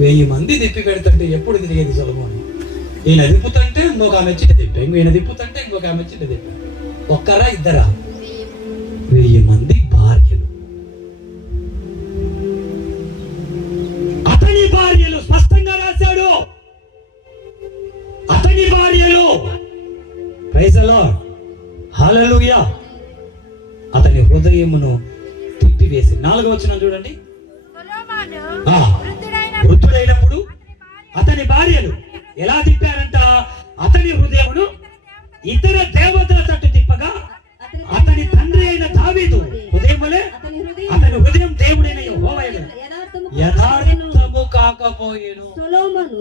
1000 మంది తిప్పి పెడుతుంటే ఎప్పుడు తిరిగేది సొలొమోను? ఈయన తిప్పుతుంటే ఇంకొక ఆమె వచ్చి తిప్పా, ఈయన తిప్పుతుంటే ఇంకొక ఆమె వచ్చి తిప్పా. ఒక్కరా ఇద్దరా? 1000 మంది భార్యలు. అతని భార్యలు స్పష్టంగా రాశాడు, అతని భార్యలు. ప్రైజ్ ది లార్డ్, హల్లెలూయా. అతని హృదయమును తిప్పివేసి 4వ వచనం చూడండి. వృద్ధుడైనప్పుడు అతని భార్యలు ఎలా తిప్పారంట? అతని హృదయమును ఇతర దేవతల తట్టు తిప్పగా అతని తండ్రి అయిన దావీదు హృదయములే అతని హృదయం దేవుడైన యెహోవా యథార్థము కాకపోయేను. సొలొమోను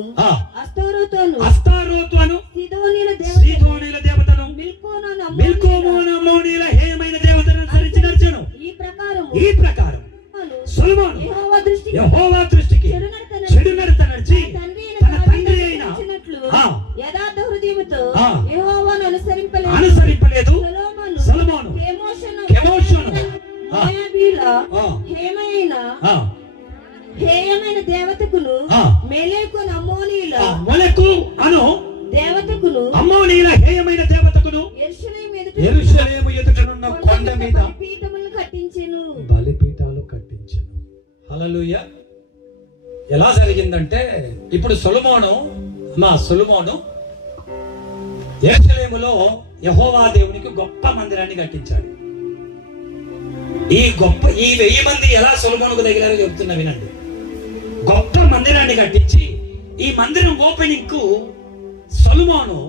అస్తారోతును సీదోనీల దేవతను మిల్కోమోనీల హేయమైన దేవతను అనుసరించి నడిచెను. ఈ ప్రకారం సొలొమోను యెహోవా దృష్టికి చెడు నడత నడిచి తన తండ్రి అయిన యథార్థ హృదయముతో యెహోవాను అనుసరింపలేదు. సొలొమోను కెమోషును హేయమైన దేవతకును మొలెకు అను దేవతకును అమ్మోనీల హేయమైన దేవతకును యెరూషలేము ఎదుటనున్న కొండ మీద పీఠములను కట్టించెను, బలిపీఠాలు కట్టించెను. హల్లెలూయా. ఎలా జరిగిందంటే, ఇప్పుడు సొలొమోను యెరూషలేములో యెహోవా దేవునికి గొప్ప మందిరాన్ని కట్టించాడు. ఈ 1000 మంది ఎలా సొలొమోనుకు తగిలారో చెప్తున్నా వినండి. గొప్ప మందిరాన్ని కట్టించి ఈ మందిరం ఓపెనింగ్ కు సొలొమోను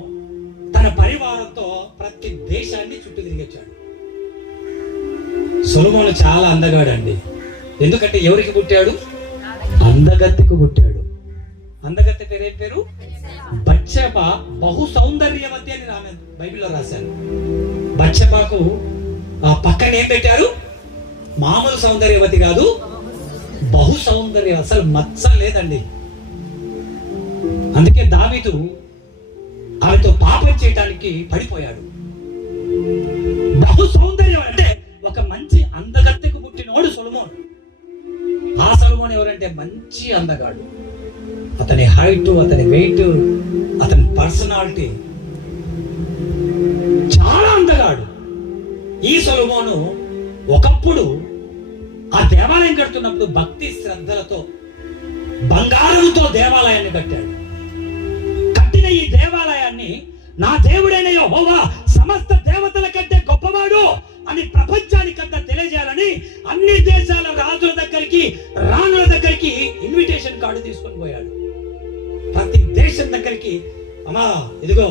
తన పరివారంతో ప్రతి దేశాన్ని చుట్టూ తిరిగొచ్చాడు. సొలొమోను చాలా అందగాడండి. ఎందుకంటే ఎవరికి పుట్టాడు? అందగత్తెకు పుట్టాడు. అందగత్తె పేరేం పేరు? బత్షెబ. బహు సౌందర్యవతి అని బైబిల్లో రాశారు. బత్షెబకు పక్కన ఏం పెట్టారు? మామూలు సౌందర్యవతి కాదు, బహు సౌందర్య, అసలు మచ్చ లేదండి. అందుకే దావీదు ఆమెతో పాపం చేయడానికి పడిపోయాడు. బహు సౌందర్యం అంటే ఒక మంచి అందగత్తెకు పుట్టినోడు సొలొమోను. ఆ సొలొమోను ఎవరంటే మంచి అందగాడు. అతని హైట్, అతని వెయిట్, అతని పర్సనాలిటీ చాలా అందగాడు. ఈ సొలొమోను ఒకప్పుడు ఆ దేవాలయం కడుతున్నప్పుడు భక్తి శ్రద్ధలతో బంగారంతో దేవాలయాన్ని కట్టాడు. కట్టిన ఈ దేవాలయాన్ని నా దేవుడైన యెహోవా సమస్త దేవతల కంటే గొప్పవాడు అని ప్రపంచానికంతా తెలియజేయాలని అన్ని దేశాల రాజుల దగ్గరికి, రాణుల దగ్గరికి ఇన్విటేషన్ కార్డు తీసుకొని పోయాడు. ప్రతి దేశం దగ్గరికి అమ్మా ఇదిగో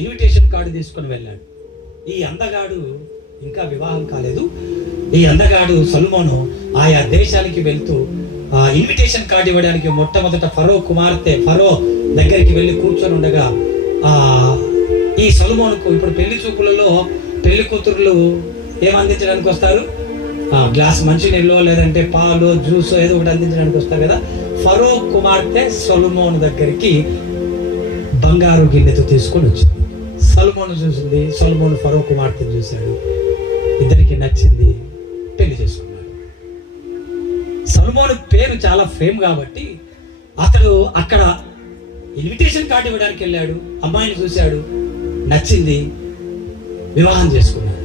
ఇన్విటేషన్ కార్డు తీసుకొని వెళ్ళాడు. ఈ అందగాడు ఇంకా వివాహం కాలేదు. ఈ అందగాడు సొలొమోను ఆయా దేశానికి వెళ్తూ ఇన్విటేషన్ కార్డు ఇవ్వడానికి మొట్టమొదట ఫరో కుమార్తె ఫరో దగ్గరికి వెళ్ళి కూర్చొని ఉండగా ఈ సొలొమోనుకు ఇప్పుడు పెళ్లి చూపులలో పెళ్లి కూతురులు ఏం అందించడానికి వస్తారు? గ్లాస్ మంచినీళ్ళు లేదంటే పాలు జ్యూస్ ఏదో ఒకటి అందించడానికి వస్తారు కదా. ఫరో కుమార్తె సొలొమోను దగ్గరికి బంగారు గిన్నెతో తీసుకొని వచ్చింది. సొలొమోను చూసింది, సొలొమోను ఫరో కుమార్తెను చూశాడు, ఇద్దరికి నచ్చింది, పెళ్లి చేసుకున్నాడు. సొలొమోను పేరు చాలా ఫేమ్ కాబట్టి అతడు అక్కడ ఇన్విటేషన్ కార్డు ఇవ్వడానికి వెళ్ళాడు. అమ్మాయిని చూశాడు, నచ్చింది, వివాహం చేసుకున్నాడు.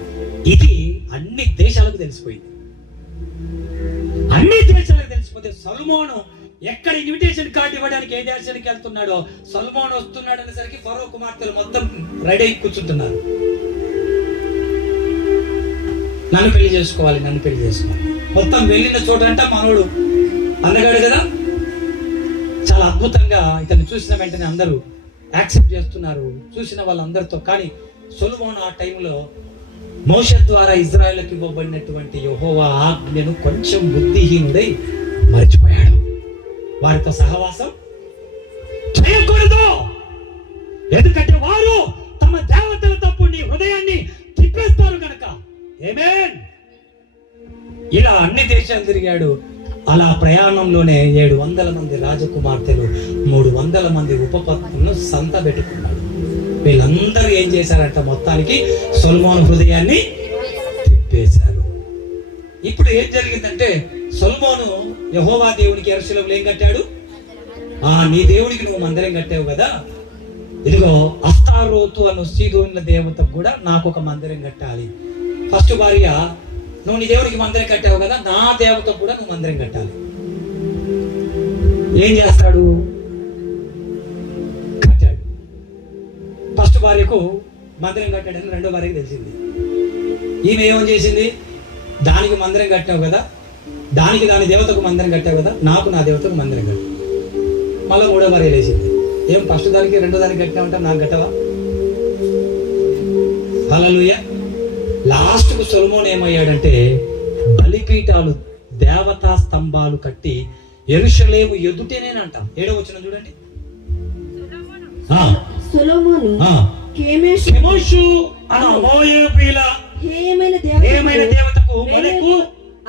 ఇది అన్ని దేశాలకు తెలిసిపోయింది. అన్ని దేశాలకు తెలిసిపోతే సొలొమోను ఎక్కడ ఇన్విటేషన్ కార్డు ఇవ్వడానికి ఏ దేశానికి వెళ్తున్నాడో, సొలొమోను వస్తున్నాడు అనేసరికి ఫరో కుమార్తెలు మొత్తం రెడీ అయి కూర్చుంటున్నారు. నన్ను పెళ్లి చేసుకోవాలి, నన్ను పెళ్లి చేసుకోవాలి. మొత్తం వెళ్ళిన చోటంట మనోడు అందగాడు కదా, చాలా అద్భుతంగా ఇతన్ని చూసిన వెంటనే అందరూ యాక్సెప్ట్ చేస్తున్నారు, చూసిన వాళ్ళందరితో. కానీ సొలొమోను ఆ టైంలో మోషే ద్వారా ఇజ్రాయెల్కి ఇవ్వబడినటువంటి యెహోవా ఆజ్ఞను కొంచెం బుద్ధిహీనుడై మర్చిపోయాడు. వారితో సహవాసం చేయకూడదు, ఎందుకంటే వారు తమ దేవతల తప్పు నీ హృదయాన్ని తిప్పేస్తారు కనుక. ఆమేన్. ఇలా అన్ని దేశాలు తిరిగాడు. అలా ప్రయాణంలోనే 700 మంది రాజకుమార్తెలు, 300 మంది ఉపపత్నులను సంత పెట్టుకున్నాడు. వీళ్ళందరూ ఏం చేశారంట? మొత్తానికి సొలొమోను హృదయాన్ని తిప్పేశారు. ఇప్పుడు ఏం జరిగిందంటే, సొలొమోను యెహోవా దేవునికి యెరూషలేములో ఏం కట్టాడు? నీ దేవుడికి నువ్వు మందిరం కట్టావు కదా, ఇదిగో అస్తారోతు అను సీదోనుల దేవతకు కూడా నాకు ఒక మందిరం కట్టాలి. ఫస్ట్ భార్య, నువ్వు నీ దేవుడికి మందిరం కట్టావు కదా, నా దేవతకు కూడా నువ్వు మందిరం కట్టాలి. ఏం చేస్తాడు? కట్టాడు. ఫస్ట్ భార్యకు మందిరం కట్టాడని రెండో భార్యకి తెలిసింది. ఈమె ఏమని చేసింది? దానికి మందిరం కట్టావు కదా, దానికి దాని దేవతకు మందిరం కట్టావు కదా, నాకు నా దేవతకు మందిరం కట్టావు. మళ్ళీ మూడో భార్య లేచింది. ఏం ఫస్ట్ దానికి రెండో దానికి కట్టినా ఉంటా, నాకు కట్టవా? హల్లెలూయా. లాస్ట్కు సొలొమోను ఏమయ్యాడంటే బలిపీఠాలు, దేవతా స్తంభాలు కట్టి యెరూషలేము ఎదుటేనేనంట. 7వ వచనం చూడండి. సొలొమోను కెమోషు అను మోయాబీల హేయమైన దేవతకు మొలెకు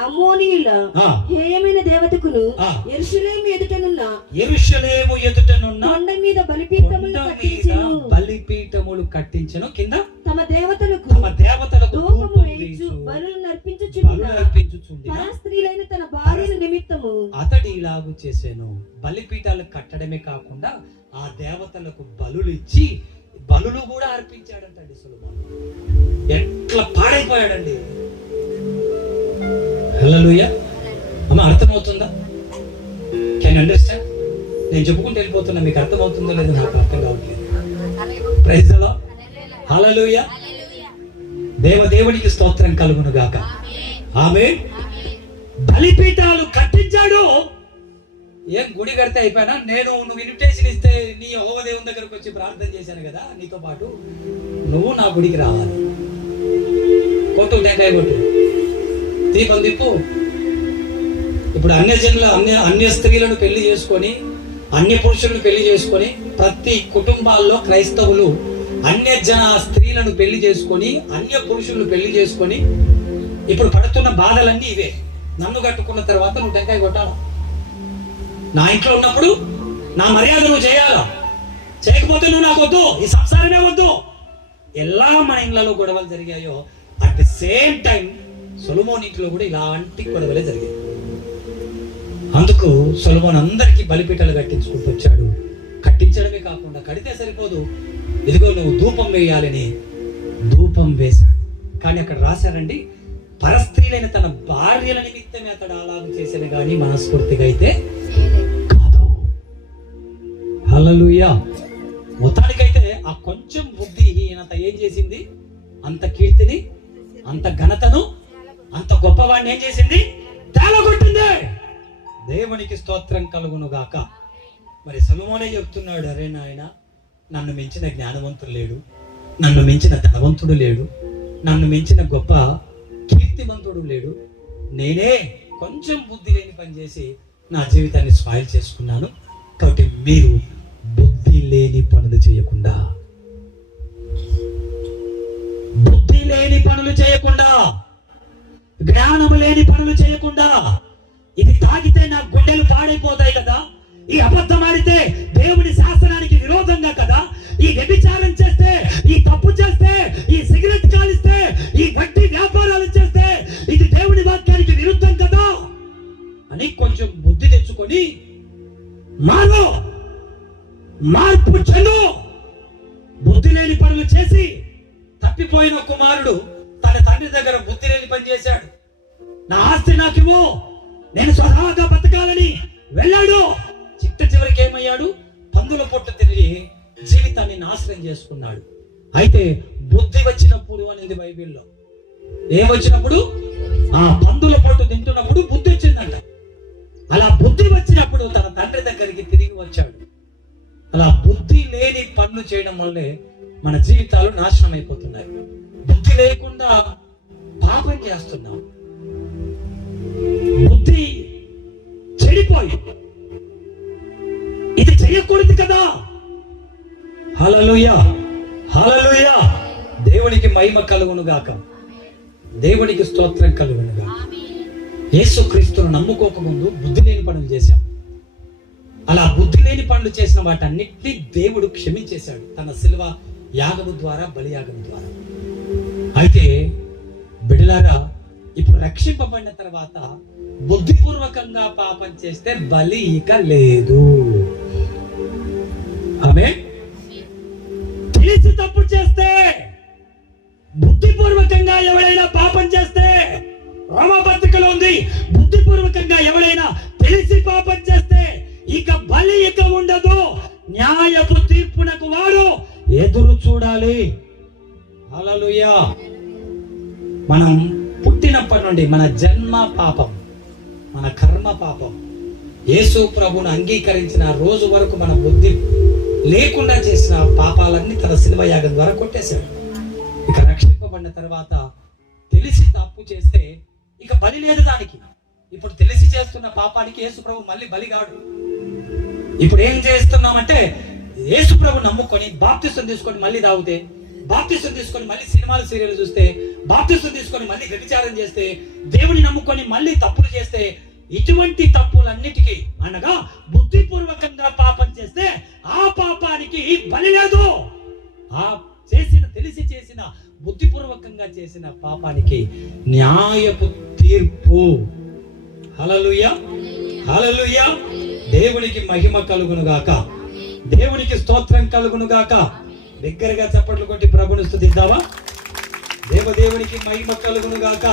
అమ్మోనీయుల హేయమైన దేవతకును యెరూషలేము ఎదుటనున్న కొండ మీద బలిపీఠములు కట్టించెను. కింద తమ దేవతలకు ధూపము వేయుచు బలులను అర్పించుచుండిన స్త్రీలైన తన భార్యల నిమిత్తము అతడు ఇలాగు చేసెను. బలిపీఠాలు కట్టడమే కాకుండా ఆ దేవతలకు బలులు ఇచ్చి బలులు కూడా అర్పించాడంటండి సొలొమోను. ఎట్లా పాడైపోయాడండి. హల్లెలూయా. అమ్మ, అర్థమవుతుందా? Can understand? నేను చెప్పుకుంటూ వెళ్ళిపోతున్నా, మీకు అర్థమవుతుందో లేదో నాకు అర్థం కావట్లేదు. Praise the lord. హల్లెలూయా. దేవునికి స్తోత్రం కలుగును గాక. ఆమేన్. బలిపీఠాలు కట్టించాడు. ఏం గుడి కడితే అయిపోయినా? నువ్వు ఇన్విటేషన్ ఇస్తే నీ యెహోవా దేవుని దగ్గరకు వచ్చి ప్రార్థన చేశాను కదా, నీతో పాటు నువ్వు నా గుడికి రావాలి. కొట్టు, టెంకాయ కొట్టు, దీపం తిప్పు. ఇప్పుడు అన్య స్త్రీలను పెళ్లి చేసుకొని, అన్య పురుషులను పెళ్లి చేసుకొని, ప్రతి కుటుంబాల్లో క్రైస్తవులు అన్యజన స్త్రీలను పెళ్లి చేసుకొని, అన్య పురుషులను పెళ్లి చేసుకొని ఇప్పుడు పడుతున్న బాధలన్నీ ఇవే. నన్ను కట్టుకున్న తర్వాత నువ్వు టెంకాయ కొట్టాలా? నా ఇంట్లో ఉన్నప్పుడు నా మర్యాద నువ్వు చేయాలా? చేయకపోతే నువ్వు నాకు వద్దు, ఈ సంసారమే వద్దు. ఎలా మన ఇళ్లలో గొడవలు జరిగాయో అట్ ది సేమ్ టైం సొలొమోను ఇంట్లో కూడా ఇలాంటి గొడవలే జరిగాయి. అందుకు సొలొమోను అందరికీ బలిపీఠాలు కట్టించుకుంటూ వచ్చాడు. కట్టించడమే కాకుండా కడితే సరిపోదు, ఇదిగో నువ్వు ధూపం వేయాలని ధూపం వేశాడు. కానీ అక్కడ రాశారండి, పరస్త్రీలైన తన భార్యల నిమిత్తమే అతడు అలాగ చేశాను కానీ మనస్ఫూర్తిగా అయితే కాదు. హల్లెలూయా. మొత్తానికైతే ఆ కొంచెం బుద్ధిహీనత ఏం చేసింది? అంత కీర్తిని, అంత ఘనతను, అంత గొప్పవాడిని ఏం చేసింది? తేలగొట్టింది. దేవునికి స్తోత్రం కలుగును గాక. మరి సొలొమోనే చెప్తున్నాడు, అరే నాయన, నన్ను మించిన జ్ఞానవంతుడు లేడు, నన్ను మించిన ధనవంతుడు లేడు, నన్ను మించిన గొప్ప కీర్తివంతుడు లేడు. నేనే కొంచెం బుద్ధి లేని పని చేసి నా జీవితాన్ని స్పాయిల్ చేసుకున్నాను. కాబట్టి మీరు బుద్ధి లేని పనులు చేయకుండా, బుద్ధి లేని పనులు చేయకుండా, జ్ఞానము లేని పనులు చేయకుండా, ఇది తాగితే నా గుండెలు పాడైపోతాయి కదా, ఈ అబద్ధం ఆడితే దేవుని శాసనానికి విరోధంగా కదా, ఈ వ్యభిచారం చేస్తే, ఈ తప్పు చేస్తే, ఈ సిగరెట్ కాలిస్తే, ఈ వడ్డీ వ్యాపారాలు చేస్తే ఇది దేవుని వాక్యానికి విరుద్ధం కదా అని కొంచెం బుద్ధి తెచ్చుకొని మార్పు చెందు. బుద్ధి లేని పనులు చేసి తప్పిపోయిన కుమారుడు తన తండ్రి దగ్గర బుద్ధి లేని పని చేశాడు. నా ఆస్తి నాకివ్వు, నేను స్వతహాగా బతకాలని వెళ్ళాడు. చివరికి ఏమయ్యాడు? పందుల పొట్టు తిరిగి జీవితాన్ని నాశనం చేసుకున్నాడు. అయితే బుద్ధి వచ్చినప్పుడు అనేది బైబిల్లో ఏమొచ్చినప్పుడు? ఆ పందుల పొట్టు తింటున్నప్పుడు బుద్ధి వచ్చిందంట. అలా బుద్ధి వచ్చినప్పుడు తన తండ్రి దగ్గరికి తిరిగి వచ్చాడు. అలా బుద్ధి లేని పనులు చేయడం వల్లే మన జీవితాలు నాశనం అయిపోతున్నాయి. బుద్ధి లేకుండా పాపం చేస్తున్నాం. బుద్ధి చెడిపోయి ఇది చేయకూడదు కదా. హల్లెలూయా, హల్లెలూయా. దేవునికి మహిమ కలుగును గాక. దేవునికి స్తోత్రం కలుగును గాక. యేసుక్రీస్తును నమ్ముకోకముందు బుద్ధి లేని పనులు చేశాం. అలా బుద్ధి లేని పనులు చేసిన వాటన్నిటినీ దేవుడు క్షమించేశాడు తన శిలువ యాగము ద్వారా, బలియాగము ద్వారా. అయితే బిడ్డలారా, ఇప్పుడు రక్షింపబడిన తర్వాత బుద్ధిపూర్వకంగా పాపం చేస్తే బలి ఇక లేదు. ఆమేన్. తప్పు చేస్తే, బుద్ధిపూర్వకంగా ఎవరైనా పాపం చేస్తే, రోమపత్రికలో ఉంది, బుద్ధిపూర్వకంగా ఎవరైనా తెలిసి పాపం చేస్తే ఇక బలి ఇక ఉండదు, న్యాయపు తీర్పునకు వారు ఎదురు చూడాలి. హల్లెలూయా. మనం పుట్టినప్పటి నుండి మన జన్మ పాపం, మన కర్మ పాపం, యేసు ప్రభువును అంగీకరించిన రోజు వరకు మన బుద్ధి లేకుండా చేసిన పాపాలన్నీ తన శిలువ యాగం ద్వారా కొట్టేశాడు. ఇక రక్షింపబడిన తర్వాత తెలిసి తప్పు చేస్తే ఇక బలి లేదు దానికి. ఇప్పుడు తెలిసి చేస్తున్న పాపానికి యేసు ప్రభు మళ్ళీ బలిగాడు. ఇప్పుడు ఏం చేస్తున్నామంటే, యేసు ప్రభు నమ్ముకొని బాప్తిసం తీసుకొని మళ్ళీ తాగితే, బాప్తిసం తీసుకొని మళ్ళీ సినిమాలు సీరియల్ చూస్తే, బాప్తిసం తీసుకొని మళ్ళీ వ్యభిచారం చేస్తే, దేవుని నమ్ముకొని మళ్ళీ తప్పులు చేస్తే, ఇటువంటి తప్పులన్నిటికీ అనగా బుద్ధిపూర్వకంగా పాపం చేస్తే ఆ పాపానికి బలి లేదు. ఆ చేసిన తెలిసి చేసిన బుద్ధిపూర్వకంగా చేసిన పాపానికి న్యాయపు తీర్పు. హల్లెలూయా, హల్లెలూయా. దేవునికి మహిమ కలుగును గాక, దేవునికి స్తోత్రం కలుగును గాక. దగ్గరగా చప్పట్లు కొట్టి ప్రభుని స్తుతిద్దామా? దేవదేవునికి మహిమ కలుగును గాక,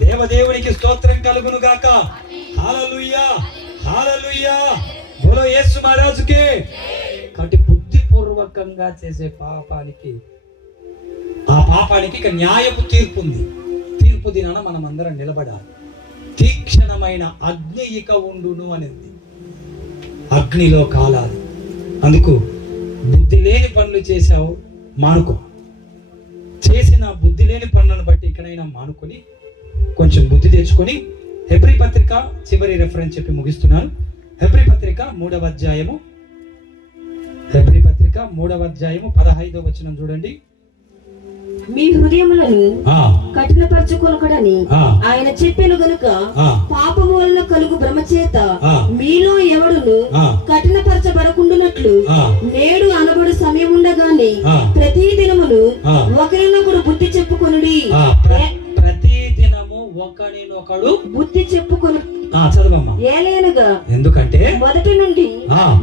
దేవదేవునికి స్తోత్రం కలుగును గాక. హల్లెలూయా, హల్లెలూయా. బోలో యేసు మహారాజుకి. కాబట్టి బుద్ధిపూర్వకంగా చేసే పాపానికి, ఆ పాపానికి ఇక న్యాయపు తీర్పు ఉంది. తీర్పు దినాన మనం అందరం నిలబడాలి. తీక్షణమైన అగ్ని ఇక ఉండును అనేది, అగ్నిలో కాలాలి. అందుకు బుద్ధి లేని పనులు చేశావు, మానుకో. చేసిన బుద్ధి లేని పనులను బట్టి ఇక్కడైనా మానుకొని కొంచెం బుద్ధి తెచ్చుకొని, హెబ్రీ పత్రిక చివరి రెఫరెన్స్ చెప్పి ముగిస్తున్నాను. హెబ్రీ పత్రిక 3వ అధ్యాయము, హెబ్రీ పత్రిక 3వ అధ్యాయము 15వ వచనం చూడండి. మీ హృదయములను కఠినపరచుకొనకడని ఆయన చెప్పెను గనుక పాపము వలన కలుగు భ్రమ చేత మీలో ఎవడును కఠినపరచబడకుండునట్లు నేడు అనబడు సమయం ఉండగానే ప్రతి దినమును ఒకరినొకడు బుద్ధి చెప్పుకొనుడి. ప్రతి దినము ఒకరినొకడు బుద్ధి చెప్పుకొను. చదవమ్మా. ఏలైనగా ఎందుకంటే మొదటి నుండి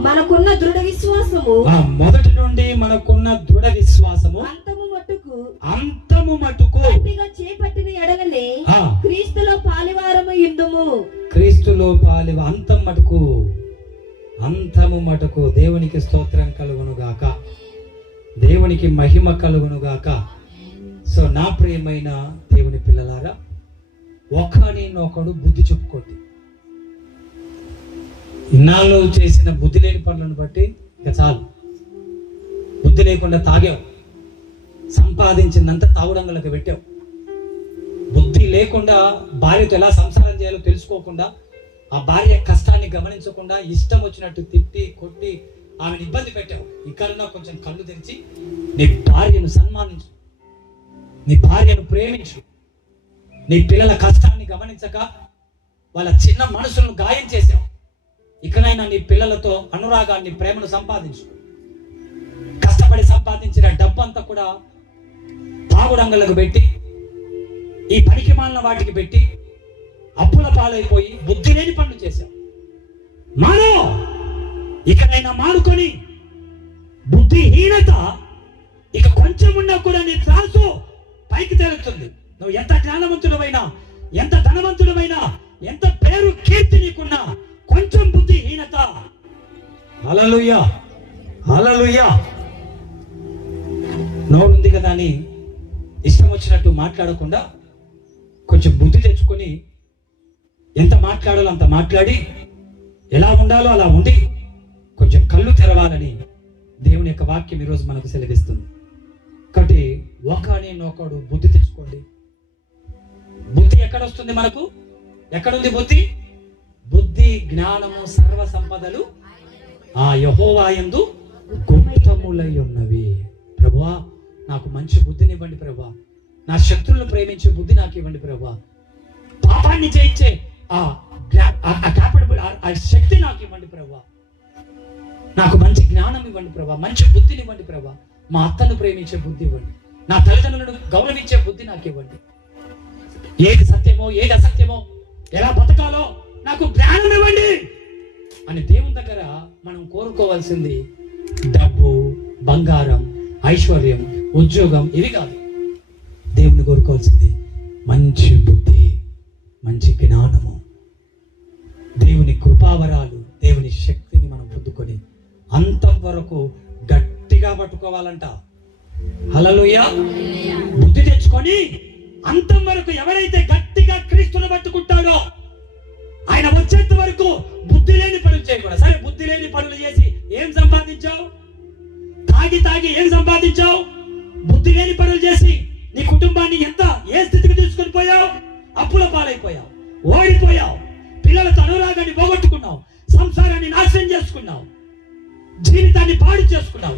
మనకున్న దృఢ విశ్వాసము, మొదటి నుండి మనకున్న దృఢ విశ్వాసము అంతము మటుకు చేపట్టిన ఎడలనే క్రీస్తులో పాలివారము ఇందుము. క్రీస్తులో అంతము మటుకు దేవునికి స్తోత్రం కలుగును గాక, దేవునికి మహిమ కలుగును గాక. సో నా ప్రియమైన దేవుని పిల్లలారా, ఒకరినొకడు బుద్ధి చెప్పుకోండి. ఇన్నాళ్ళు చేసిన బుద్ధి లేని పనులను బట్టి ఇక చాలు. బుద్ధి లేకుండా తాగావు, సంపాదించిందంతా తాగుడంగలకు పెట్టావు. బుద్ధి లేకుండా భార్యతో ఎలా సంసారం చేయాలో తెలుసుకోకుండా, ఆ భార్య కష్టాన్ని గమనించకుండా ఇష్టం వచ్చినట్టు తిట్టి కొట్టి ఆమెను ఇబ్బంది పెట్టావు. ఇక్కడన్నా కొంచెం కళ్ళు తెరిచి నీ భార్యను సన్మానించు, నీ భార్యను ప్రేమించు. నీ పిల్లల కష్టాన్ని గమనించక వాళ్ళ చిన్న మనసులను గాయం చేశావు. ఇకనైనా నీ పిల్లలతో అనురాగాన్ని, ప్రేమను సంపాదించు. కష్టపడి సంపాదించిన డబ్బంతా కూడా తాగుడంగలకు పెట్టి, ఈ పనికి మాలిన వాటికి పెట్టి అప్పుల పాలైపోయి బుద్ధి లేని పనులు చేశావు. మాను, ఇకనైనా మానుకొని బుద్ధిహీనత ఇక కొంచెం ఉన్నా కూడా నీ త్రాసు పైకి తేలుతుంది. నువ్వు ఎంత జ్ఞానవంతుడమైనా, ఎంత ధనవంతుడమైనా, ఎంత పేరు కీర్తి నీకున్నా, కొంచెం బుద్ధిహీనత. హల్లెలూయా, హల్లెలూయా. నోరుంది కదా అని ఇష్టం వచ్చినట్టు మాట్లాడకుండా కొంచెం బుద్ధి తెచ్చుకొని ఎంత మాట్లాడాలో అంత మాట్లాడి, ఎలా ఉండాలో అలా ఉండి కొంచెం కళ్ళు తెరవాలని దేవుని యొక్క వాక్యం ఈరోజు మనకు సెలవిస్తుంది. కాబట్టి ఒకరినొకడు బుద్ధి తెచ్చుకోండి. బుద్ధి ఎక్కడొస్తుంది మనకు? ఎక్కడుంది బుద్ధి? బుద్ధి, జ్ఞానము, సర్వ సంపదలు ఆ యెహోవా యందు గుప్తములై ఉన్నవి. ప్రభువా, నాకు మంచి బుద్ధిని ఇవ్వండి ప్రభువా. నా శత్రువులను ప్రేమించే బుద్ధి నాకు ఇవ్వండి ప్రభువా. పాపాన్ని జయించే ఆ శక్తి నాకు ఇవ్వండి ప్రభువా. నాకు మంచి జ్ఞానం ఇవ్వండి ప్రభువా. మంచి బుద్ధిని ఇవ్వండి ప్రభువా. మా అత్తను ప్రేమించే బుద్ధి ఇవ్వండి. నా తల్లిదండ్రులను గౌరవించే బుద్ధి నాకు ఇవ్వండి. ఏది సత్యమో, ఏది అసత్యమో, ఎలా బతకాలో నాకు జ్ఞానం ఇవ్వండి అని దేవుని దగ్గర మనం కోరుకోవాల్సింది డబ్బు, బంగారం, ఐశ్వర్యం, ఉద్యోగం ఇవి కాదు. దేవుని కోరుకోవాల్సింది మంచి బుద్ధి, మంచి జ్ఞానము, దేవుని కృపావరాలు, దేవుని శక్తిని మనం పొందుకొని అంతం వరకు గట్టిగా పట్టుకోవాలంట. హల్లెలూయా. బుద్ధి తెచ్చుకొని అంతం వరకు ఎవరైతే గట్టిగా క్రీస్తును పట్టుకుంటాడో ఆయన వచ్చేంత వరకు బుద్ధి లేని పనులు చేయకూడదు. సరే, బుద్ధి లేని పనులు చేసి ఏం సంపాదించావు? తాగి ఏం సంపాదించావు? బుద్ధి లేని పనులు చేసి నీ కుటుంబాన్ని ఏ స్థితికి తీసుకొని పోయావు? అప్పుల పాలైపోయావు, ఓడిపోయావు, పిల్లలతో అనురాగాన్ని పోగొట్టుకున్నావు, సంసారాన్ని నాశనం చేసుకున్నావు, జీవితాన్ని పాడు చేసుకున్నావు.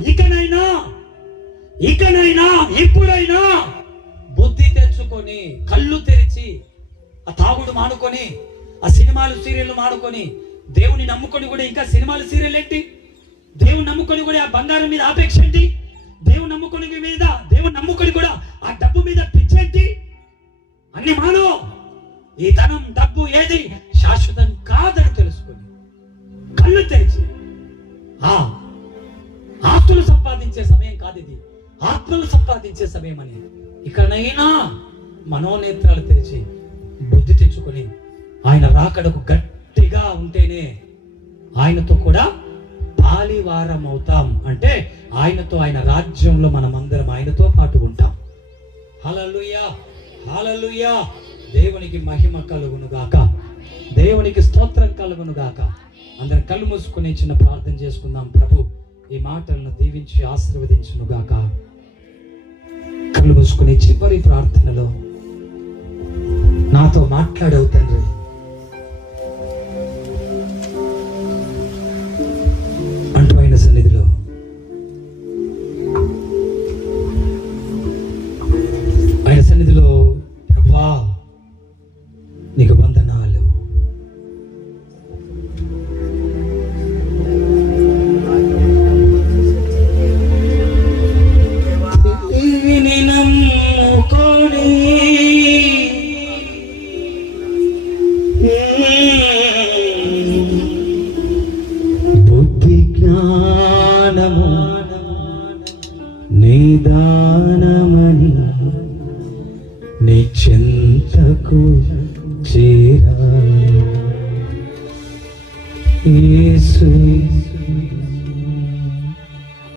ఇకనైనా ఇప్పుడైనా బుద్ధి తెచ్చుకొని కళ్ళు తెరిచి ఆ తాగుడు మానుకొని, ఆ సినిమాలు సీరియల్ మానుకొని, దేవుని నమ్ముకొని కూడా ఇంకా సినిమాలు సీరియల్ ఏంటి? దేవుని నమ్ముకొని కూడా ఆ బంగారం మీద ఆపేక్ష ఏంటి? దేవుని నమ్ముకొని కూడా ఆ డబ్బు మీద పిచ్చేంటి? అన్ని మానో. ఈ ధనం, డబ్బు ఏది శాశ్వతం కాదని తెలుసుకొని కళ్ళు తెరిచి ఆస్తులు సంపాదించే సమయం కాదు ఇది, ఆత్మలు సంపాదించే సమయం అని ఇకనైనా మనోనేత్రాలు తెరిచి బుద్ధి తెచ్చుకొని ఆయన రాకడకు గట్టిగా ఉంటేనే ఆయనతో కూడా పాలివారం అవుతాం. అంటే ఆయనతో, ఆయన రాజ్యంలో మనమందరం ఆయనతో పాటు ఉంటాం. హల్లెలూయా, హల్లెలూయా. దేవునికి మహిమ కలుగును గాక, దేవునికి స్తోత్రం కలుగును గాక. అందరం కళ్ళు మూసుకుని చిన్న ప్రార్థన చేసుకుందాం. ప్రభు ఈ మాటలను దీవించి ఆశీర్వదించును గాక. కళ్ళు మూసుకుని చివరి ప్రార్థనలో నాతో మాట్లాడవు తండ్రి. అంటూ ఆయన సన్నిధిలో ప్రభువా నీకు వందనాలు. నమ్ముకొని బుద్ధి జ్ఞానము నిదానమని నీ చెంతకు చేరాలి యేసు.